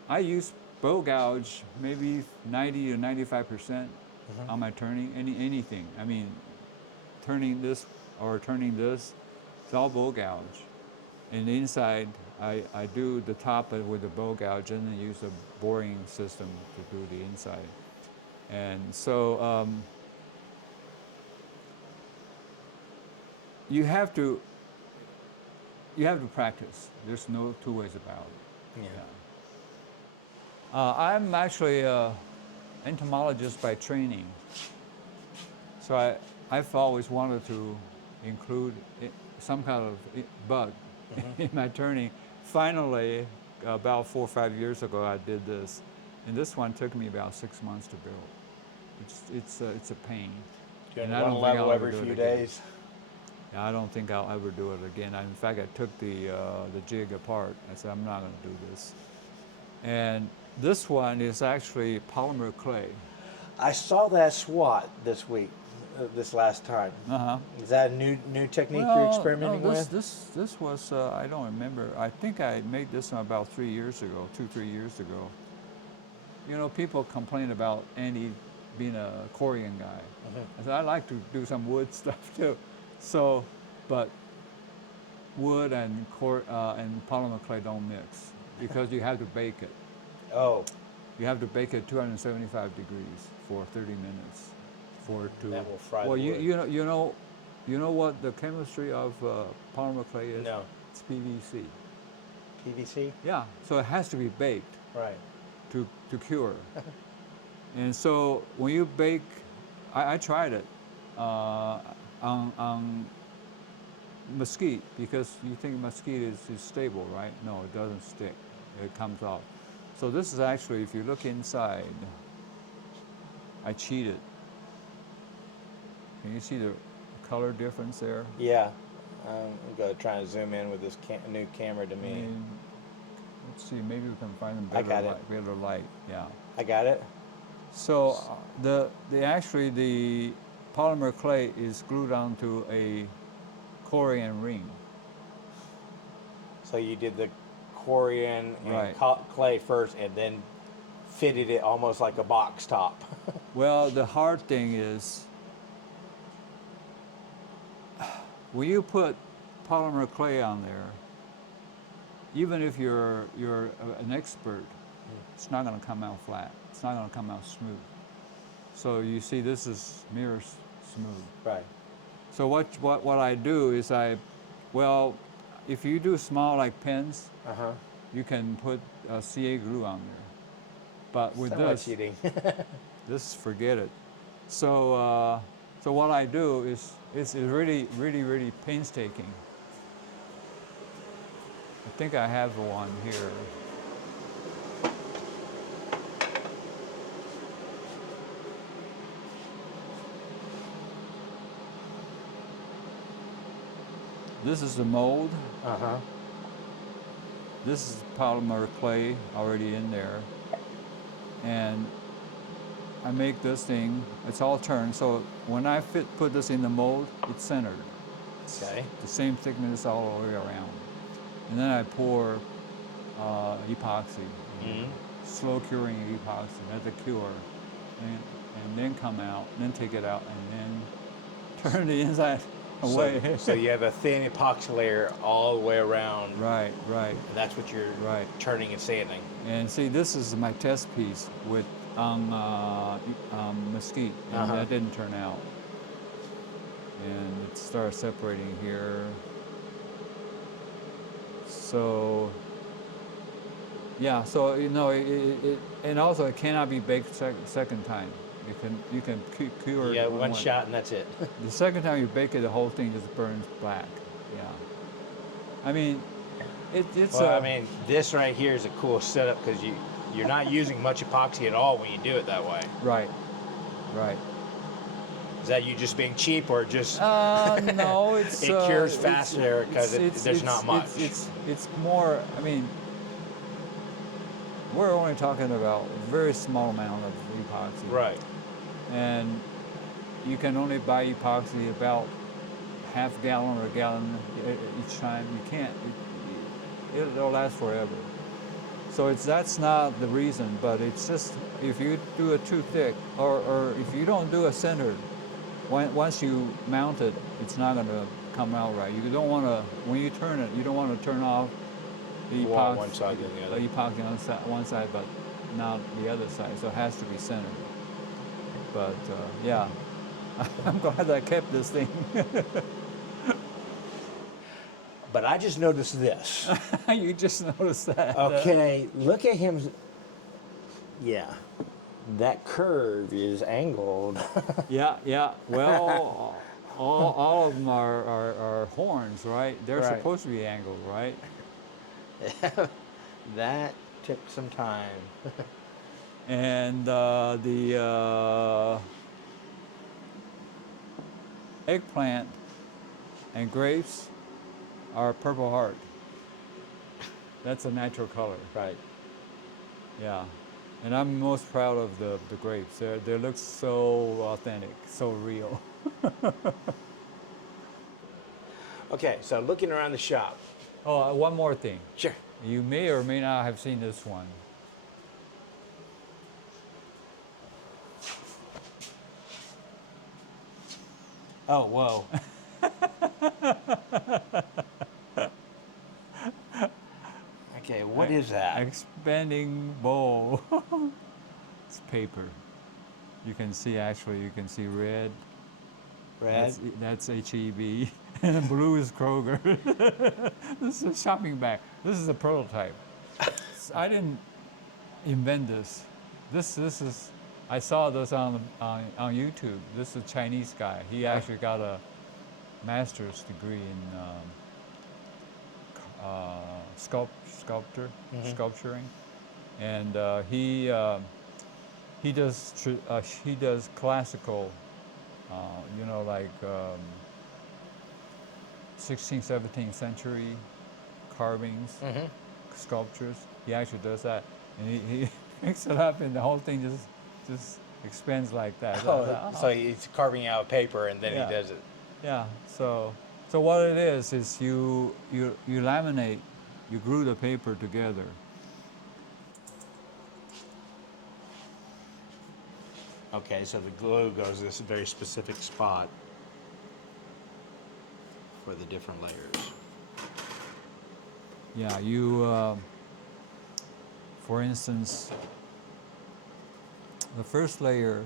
I use bow gouge maybe 90 to 95% on my turning, anything. I mean, turning this or turning this, it's all bow gouge. And the inside, I do the top with the bow gouge and then use a boring system to do the inside. And so you have to practice. There's no two ways about it. Yeah. I'm actually an entomologist by training. So I've always wanted to include some kind of bug in my turning. Finally, about 4 or 5 years ago, I did this. And this one took me about 6 months to build. It's a pain. Do you And run I don't think level I'll ever every do it few again. days? I don't think I'll ever do it again. In fact, I took the jig apart. I said, I'm not going to do this. And this one is actually polymer clay. I saw that SWAT this week, this last time. Uh-huh. Is that a new technique you're experimenting with? This was, I don't remember. I think I made this one about 3 years ago, 3 years ago. You know, people complain about Andy being a Corian guy. I said, I like to do some wood stuff too. So, but wood and polymer clay don't mix because you have to bake it. Oh, You have to bake it 275 degrees for 30 minutes for it to. that will fry Well, the wood. you know what the chemistry of polymer clay is? No. It's PVC. PVC? Yeah, so it has to be baked Right. to cure. And so when you bake, I tried it on mesquite because you think mesquite is stable, right? No, it doesn't stick. It comes off. So this is actually, if you look inside, I cheated. Can you see the color difference there? Yeah. I'm going to try to zoom in with this new camera to I me. mean, let's see, maybe we can find them I got it. better light. Yeah. I got it. So the polymer clay is glued onto a Corian ring. So you did the Corian and Right. clay first and then fitted it almost like a box top. Well, the hard thing is when you put polymer clay on there, even if you're an expert, it's not going to come out flat. It's not going to come out smooth. So you see, this is mirror smooth. Right. So what I do is if you do small like pens, you can put CA glue on there. But with Somewhat this, cheating. forget it. So what I do is it's really, really, really painstaking. I think I have one here. This is the mold. This is polymer clay already in there. And I make this thing, it's all turned, so when I put this in the mold, it's centered. Okay. The same thickness all the way around. And then I pour epoxy, slow curing epoxy, let the cure, and then come out, and then take it out, and then turn the inside away. So you have a thin epoxy layer all the way around. Right. And that's what you're turning and sanding. And see, this is my test piece with mesquite, and that didn't turn out. And it started separating here. So, yeah. So and also it cannot be baked second time. You can cure it. Yeah, one shot and that's it. The second time you bake it, the whole thing just burns black. Yeah. I mean, it's. Well, I mean, this right here is a cool setup because you're not using much epoxy at all when you do it that way. Right. Is that you just being cheap or just? No, it's. It cures faster because there's not much. It's more. I mean, we're only talking about a very small amount of epoxy. Right. And you can only buy epoxy about half gallon or a gallon each time. You can't. It'll last forever. So that's not the reason, but it's just if you do it too thick, or if you don't do a centered, once you mount it, it's not going to come out right. You don't want to, when you turn it, you don't want to turn off the epoxy, one side than the other. epoxy on one side, but not the other side. So it has to be centered. But yeah, I'm glad I kept this thing. But I just noticed this. You just noticed that. Okay, look at him. Yeah, that curve is angled. Yeah, yeah. Well, all of them are horns, right? They're Right. supposed to be angled, right? That took some time. And the eggplant and grapes are Purple Heart. That's a natural color. Right. Yeah. And I'm most proud of the grapes. They look so authentic, so real. Okay, so looking around the shop. Oh, one more thing. Sure. You may or may not have seen this one. Oh, whoa. Okay, what is that? Expanding bowl. It's paper. You can see, actually, you can see red. Red? That's HEB. And blue is Kroger. This is a shopping bag. This is a prototype. I didn't invent this. This is, I saw this on YouTube. This is a Chinese guy. He actually got a master's degree in sculpturing, and he does classical, like 16th, 17th century carvings, sculptures. He actually does that, and he picks it up, and the whole thing just expands like that. So he's carving out paper and then Yeah. he does it. Yeah. So what it is you laminate, you glue the paper together. Okay, so the glue goes this very specific spot for the different layers. Yeah. You, for instance, the first layer,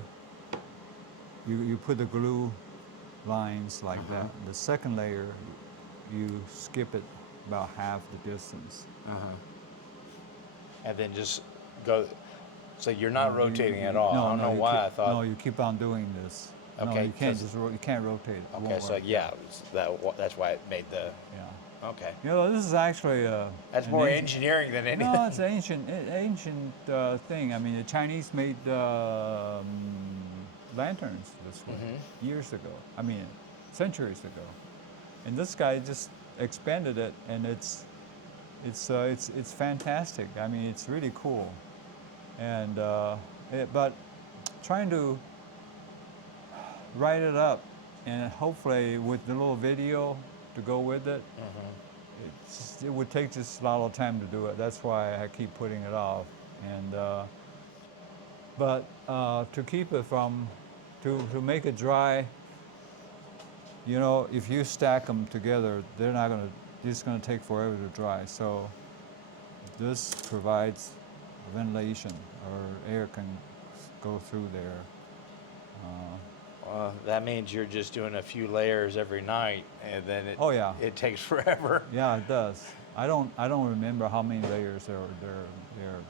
you put the glue lines like that. The second layer, you skip it about half the distance. And then just go. So you're not rotating at all. No, I don't know you why keep, I thought. No, you keep on doing this. No, Okay, you can't 'cause- you can't rotate it. It Okay, won't so work. yeah, that's why it made the. Yeah. Okay. This is actually That's an more ancient- engineering than anything. No, it's an ancient thing. I mean, the Chinese made lanterns this way years ago. I mean, centuries ago. And this guy just expanded it, and it's fantastic. I mean, it's really cool. And but trying to write it up, and hopefully with the little video to go with it. It would take just a lot of time to do it. That's why I keep putting it off. And but to keep it from to make it dry, if you stack them together, they're not gonna. It's gonna take forever to dry. So this provides ventilation, or air can go through there. That means you're just doing a few layers every night, and then it. Oh, yeah. It takes forever. Yeah, it does. I don't remember how many layers there,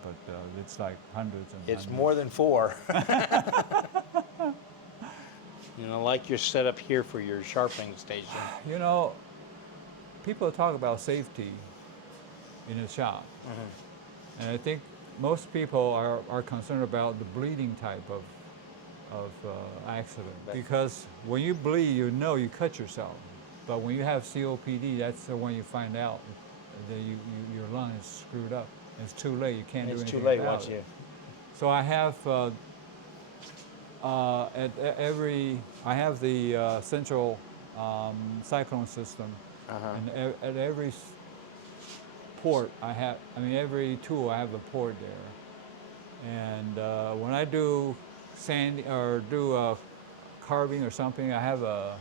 but it's like hundreds and It's hundreds. more than 4. Like your setup here for your sharpening station. People talk about safety in a shop, and I think most people are concerned about the bleeding type of accident, because when you bleed, you cut yourself. But when you have COPD, that's when you find out that your lung is screwed up. It's too late. You can't do It's anything too late about once it. you. So I have I have the central cyclone system, and at every port every tool I have a port there, and when I do sand or do a carving or something, I have a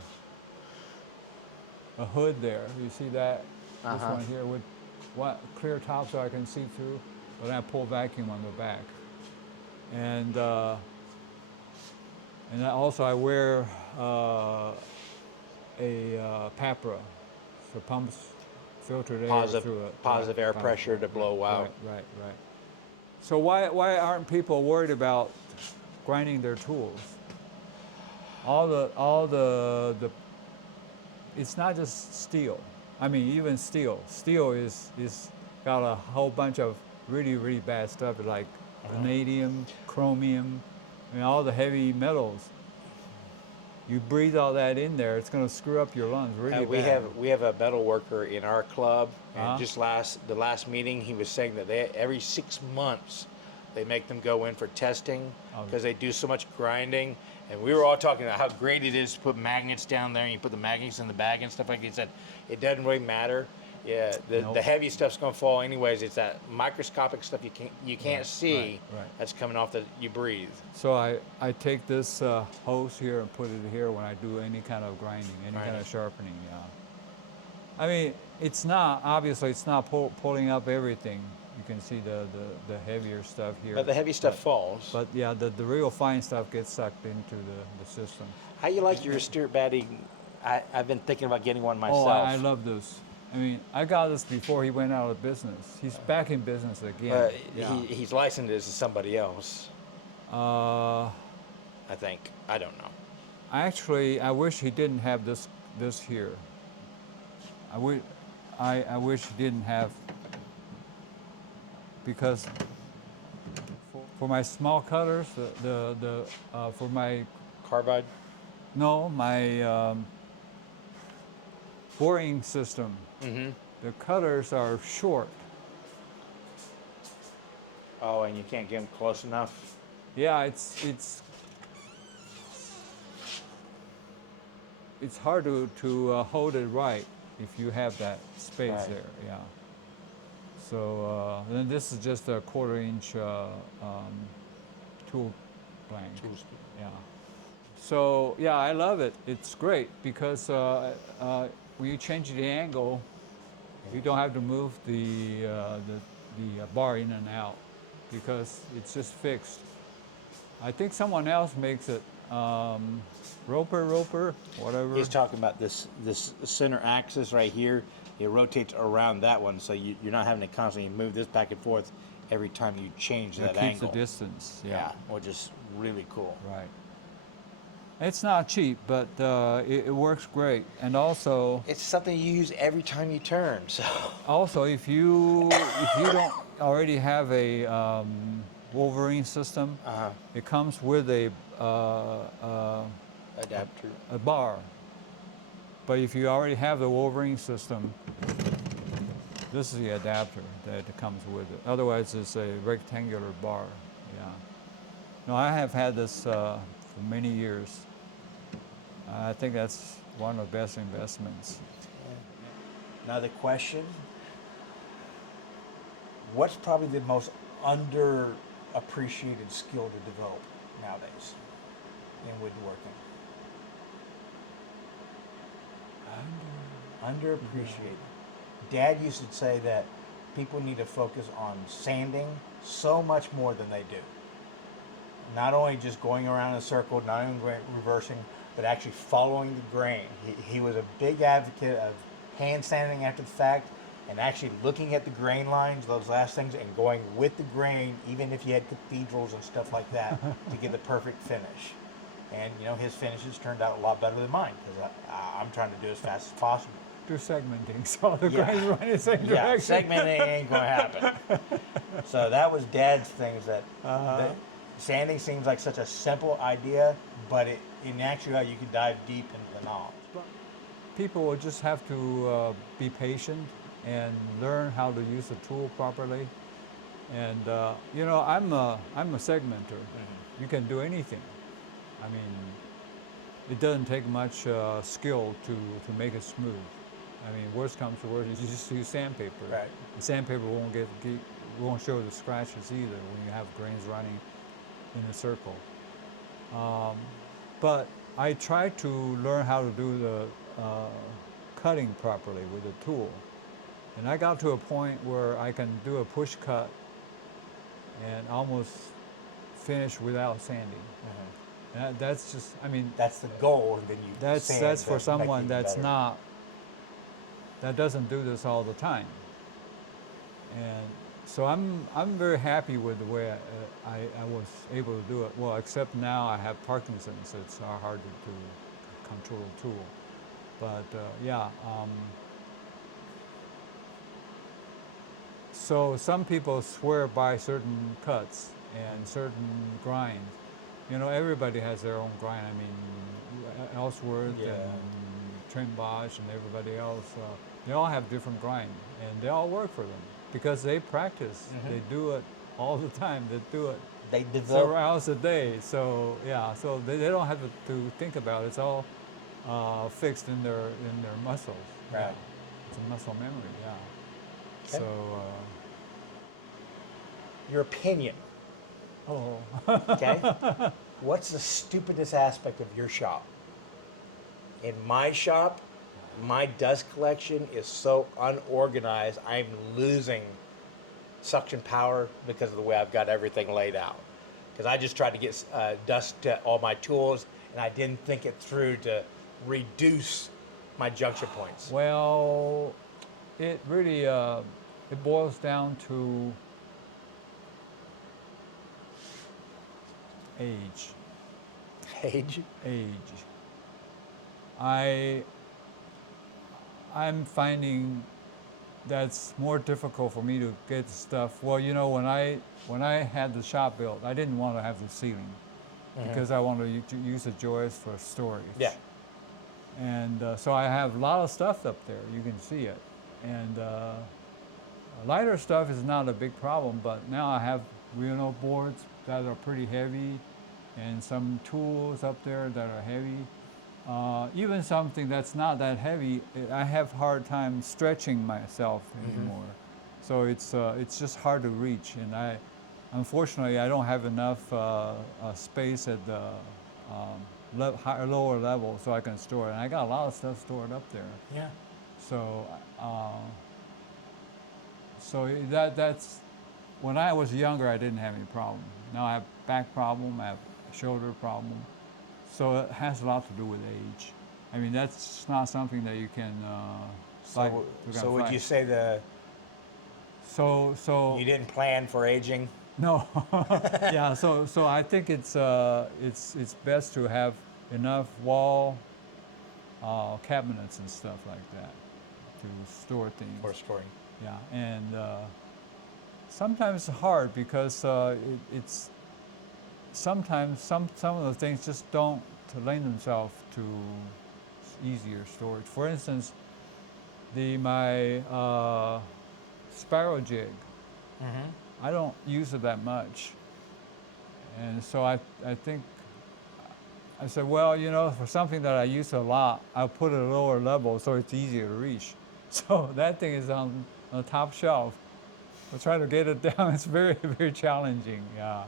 hood there. You see that? This one here with clear top so I can see through, but I pull vacuum on the back. And also I wear a papra, so pumps filtered air Positive- through it. positive air pressure to blow out. Right. So why aren't people worried about grinding their tools? All the it's not just steel. I mean, even steel. Steel is got a whole bunch of really bad stuff like vanadium, chromium, I mean, all the heavy metals. You breathe all that in there, it's going to screw up your lungs really bad. We have a metal worker in our club, and Uh-huh. just the last meeting, he was saying that every 6 months they make them go in for testing Oh. because they do so much grinding. And we were all talking about how great it is to put magnets down there, and you put the magnets in the bag and stuff like that. He said it doesn't really matter. Yeah, Nope. the heavy stuff's gonna fall anyways. It's that microscopic stuff you can't Right, see right. that's coming off that you breathe. So I take this hose here and put it here when I do any kind of grinding, any kind Grinding. of sharpening. Yeah. I mean, it's not pulling up everything. You can see the heavier stuff here. But the heavy stuff falls. But yeah, the real fine stuff gets sucked into the system. How you like your Stuart batting? I've been thinking about getting one myself. Oh, I love this. I mean, I got this before he went out of business. He's back in business again. But Yeah. he's licensed as somebody else, Uh, I think. I don't know. I wish he didn't have this here. I wish he didn't have, because for my small cutters, for my Carbide? my boring system, the cutters are short. Oh, and you can't get them close enough? Yeah, it's hard to hold it right if you have that space Right. there. Yeah. So then this is just a 1/4-inch tool blank. Yeah. So yeah, I love it. It's great because when you change the angle, you don't have to move the bar in and out because it's just fixed. I think someone else makes it. Roper, whatever. He's talking about this center axis right here. It rotates around that one, so you're not having to constantly move this back and forth every time you change It that keeps angle. the distance. Yeah, which is really cool. Right. It's not cheap, but it works great. And also, It's something you use every time you turn. So if you don't already have a Wolverine system, it comes with a adapter. bar. But if you already have the Wolverine system, this is the adapter that comes with it. Otherwise, it's a rectangular bar. Yeah. No, I have had this for many years. I think that's one of the best investments. Another question. What's probably the most underappreciated skill to develop nowadays in woodworking? Underappreciated. Dad used to say that people need to focus on sanding so much more than they do. Not only just going around in a circle, not only reversing, but actually following the grain. He was a big advocate of hand sanding after the fact and actually looking at the grain lines, those last things, and going with the grain, even if you had cathedrals and stuff like that, to get the perfect finish. And his finishes turned out a lot better than mine because I'm trying to do as fast as possible. Do segmenting, so the Yeah. grains run in the same Yeah, direction. segmenting ain't going to happen. So that was Dad's things that sanding seems like such a simple idea, but in actuality, you can dive deep into the knowledge. People will just have to be patient and learn how to use the tool properly. And I'm a segmenter. You can do anything. I mean, it doesn't take much skill to make it smooth. I mean, worst comes to worst, you just use sandpaper. Right. The sandpaper won't show the scratches either when you have grains running in a circle. But I try to learn how to do the cutting properly with the tool. And I got to a point where I can do a push cut and almost finish without sanding. And that's just, I mean, That's the goal, and then you that's sand for to someone make it that's better. not that doesn't do this all the time. And so I'm very happy with the way I was able to do it. Well, except now I have Parkinson's, so it's hard to control the tool. But yeah. So some people swear by certain cuts and certain grinds. You know, everybody has their own grind. I mean, Ellsworth and Trent Bosch and everybody else, they all have different grind, and they all work for them because they practice. They do it all the time. They do it They several develop. hours a day. So yeah, so they don't have to think about it. It's all fixed in their muscles. Right. Yeah. It's a muscle memory. Yeah. Okay. So. Your opinion. Oh. Okay. What's the stupidest aspect of your shop? In my shop, my dust collection is so unorganized. I'm losing suction power because of the way I've got everything laid out. Because I just tried to get dust to all my tools, and I didn't think it through to reduce my junction points. Well, it really it boils down to age. Age. Age. I'm finding that's more difficult for me to get stuff. Well, you know, when I had the shop built, I didn't want to have the ceiling because I wanted to use the joists for storage. Yeah. And so I have a lot of stuff up there. You can see it. And lighter stuff is not a big problem, but now I have boards that are pretty heavy and some tools up there that are heavy. Even something that's not that heavy, I have hard time stretching myself anymore. So it's just hard to reach, and unfortunately I don't have enough space at the lower level so I can store it. And I got a lot of stuff stored up there. Yeah. So that's when I was younger, I didn't have any problem. Now I have back problem, I have shoulder problem. So it has a lot to do with age. I mean, that's not something that you can So would you say So you didn't plan for aging? no, yeah. So I think it's best to have enough wall cabinets and stuff like that to store things. For storing. Yeah, and sometimes it's hard because it's sometimes some of the things just don't lend themselves to easier storage. For instance, my spiral jig, I don't use it that much, and so I think I said, well, you know, for something that I use a lot, I'll put it at a lower level so it's easier to reach. So that thing is on the top shelf. I try to get it down. It's very, very challenging. Yeah.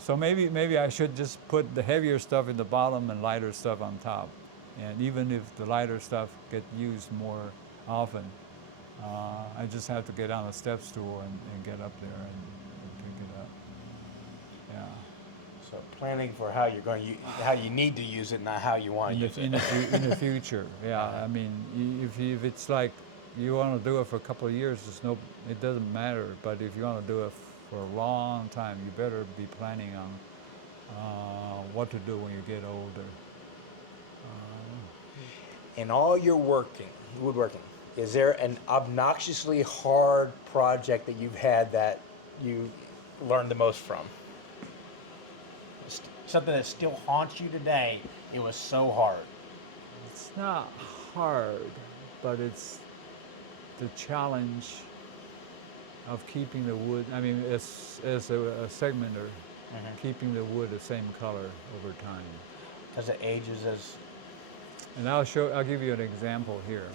So maybe I should just put the heavier stuff in the bottom and lighter stuff on top. And even if the lighter stuff get used more often, I just have to get on a step stool and get up there and pick it up. Yeah. So planning for how you're going to how you need to use it, not how you want to use it. In the future, yeah. I mean, if it's like you want to do it for a couple of years, it doesn't matter. But if you want to do it for a long time, you better be planning on what to do when you get older. In all your woodworking, is there an obnoxiously hard project that you've had that you learned the most from? Something that still haunts you today. It was so hard. It's not hard, but it's the challenge of keeping the wood. I mean, as a segmenter, keeping the wood the same color over time. Because it ages as. And I'll give you an example here.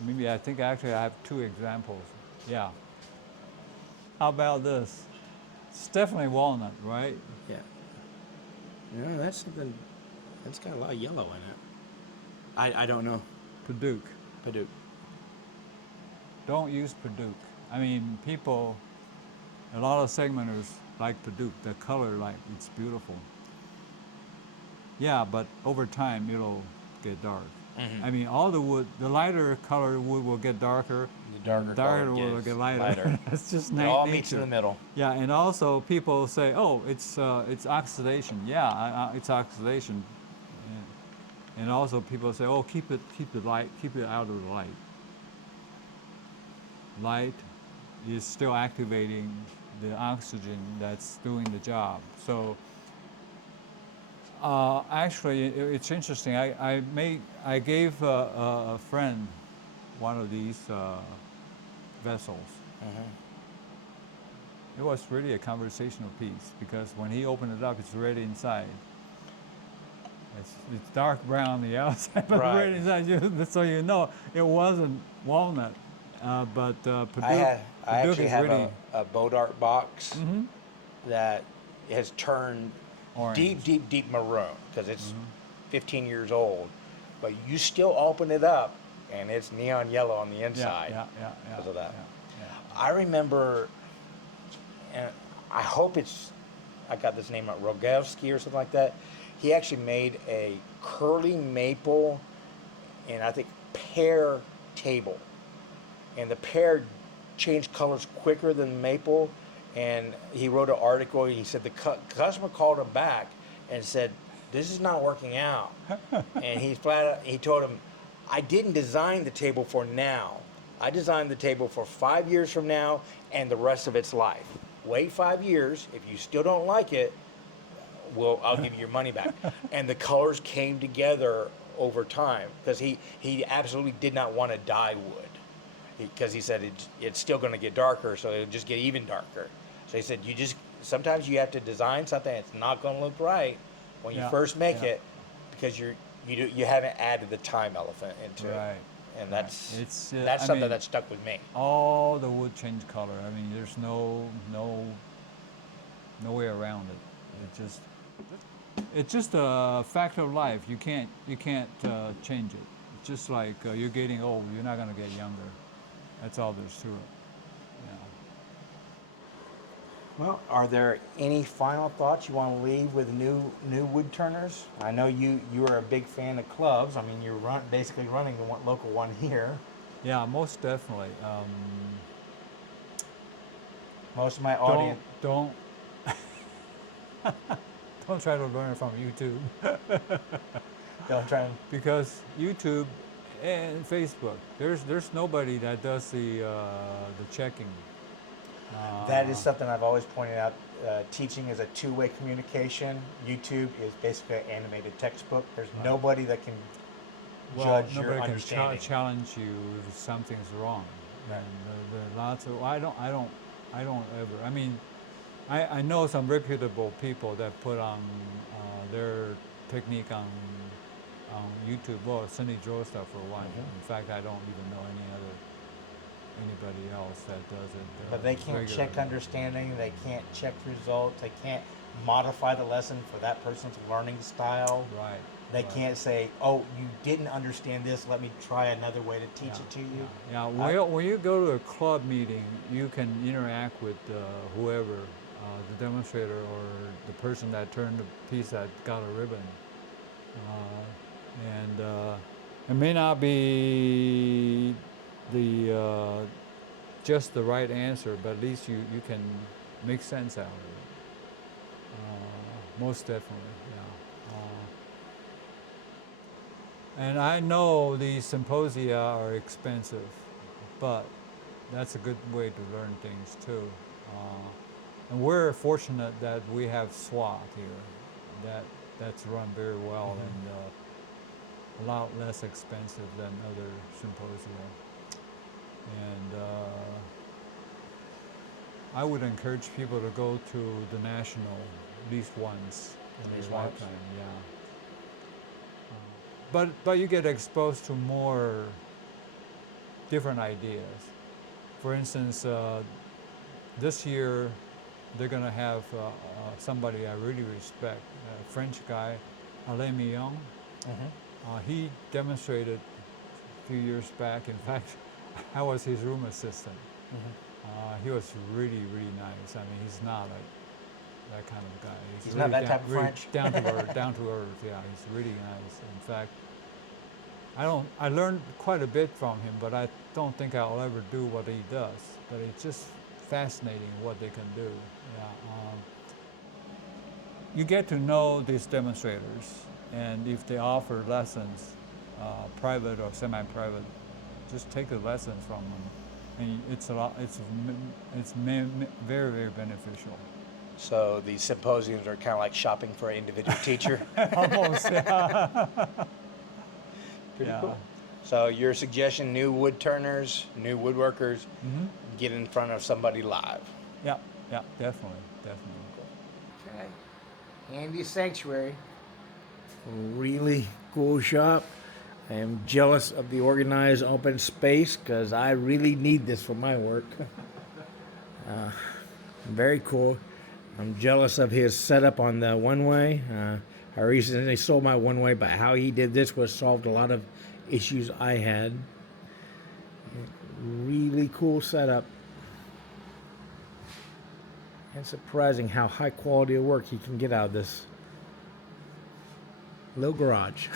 Maybe I think actually I have two examples. Yeah. How about this? It's definitely walnut, right? Yeah. Yeah, that's something. That's got a lot of yellow in it. I don't know. Padauk. Padauk. Don't use Padauk. I mean, a lot of segmenters like Padauk. The color, it's beautiful. Yeah, but over time it'll get dark. Mm-hmm. I mean, all the wood, the lighter color wood will get darker. The darker color wood will gets get lighter. lighter. It's just It nature. all meets in the middle. Yeah, and also people say, "Oh, it's oxidation." Yeah, it's oxidation. And also people say, "Oh, keep it light, keep it out of the light." Light is still activating the oxygen that's doing the job. So actually, it's interesting. I gave a friend one of these vessels. It was really a conversational piece because when he opened it up, it's red inside. It's dark brown on the outside, but Right. red inside. So you know it wasn't walnut. But I actually is have really a Bodart box that has turned orange. deep maroon because it's 15 years old. But you still open it up, and it's neon yellow on the inside. Yeah. Because of that. Yeah. I remember, and I hope I got this name right, Rogowski or something like that. He actually made a curly maple and I think pear table. And the pear changed colors quicker than maple. And he wrote an article. He said the customer called him back and said, "This is not working out." And he told him, "I didn't design the table for now. I designed the table for 5 years from now and the rest of its life. Wait 5 years. If you still don't like it, I'll give you your money back." And the colors came together over time because he absolutely did not want to dye wood because he said it's still going to get darker, so it'll just get even darker. So he said sometimes you have to design something that's not going to look right when you first make it because you haven't added the time element into it. And that's something that stuck with me. All the wood change color. I mean, there's no way around it. It's just a fact of life. You can't change it. It's just like you're getting old. You're not gonna get younger. That's all there's to it. Well, are there any final thoughts you want to leave with new Woodturners? I know you are a big fan of clubs. I mean, you're basically running the local one here. Yeah, most definitely. Most of my audience Don't try to learn from YouTube. don't try and Because YouTube and Facebook, there's nobody that does the checking. That is something I've always pointed out. Teaching is a two-way communication. YouTube is basically an animated textbook. There's nobody that can judge your Nobody understanding. can challenge you if something's wrong. Right. And there are lots of I don't ever. I mean, I know some reputable people that put on their technique on YouTube. Well, Cindy Joe stuff for a while. In fact, I don't even know anybody else that does it. But they can't regularly. check understanding. They can't check results. They can't modify the lesson for that person's learning style. Right. They can't say, "Oh, you didn't understand this. Let me try another way to teach it to you." Yeah. When you go to a club meeting, you can interact with whoever, the demonstrator or the person that turned the piece that got a ribbon. And it may not be the just the right answer, but at least you can make sense out of it. Most definitely, yeah. And I know these symposia are expensive, but that's a good way to learn things too. And we're fortunate that we have SWAT here. That's run very well and a lot less expensive than other symposia. And I would encourage people to go to the national at least once in their lifetime. Yeah. But you get exposed to more different ideas. For instance, this year they're going to have somebody I really respect, a French guy, Alain Millon. He demonstrated a few years back. In fact, I was his room assistant. He was really, really nice. I mean, he's not that kind of guy. He's not that type of really French. down to earth, down to earth. Yeah, he's really nice. In fact, I learned quite a bit from him, but I don't think I'll ever do what he does. But it's just fascinating what they can do. Yeah. You get to know these demonstrators, and if they offer lessons, private or semi-private, just take the lessons from them, and it's a lot. Very, very beneficial. So these symposiums are kind of like shopping for an individual teacher. Almost. Yeah. Pretty Yeah. cool. So your suggestion, new wood turners, new woodworkers, get in front of somebody live. Yeah. Yeah. Definitely. Definitely. Okay. Andy's Sanctuary. Really cool shop. I am jealous of the organized open space because I really need this for my work. Very cool. I'm jealous of his setup on the one-way. I recently sold my one-way, but how he did this was solved a lot of issues I had. Really cool setup. And surprising how high quality of work he can get out of this little garage.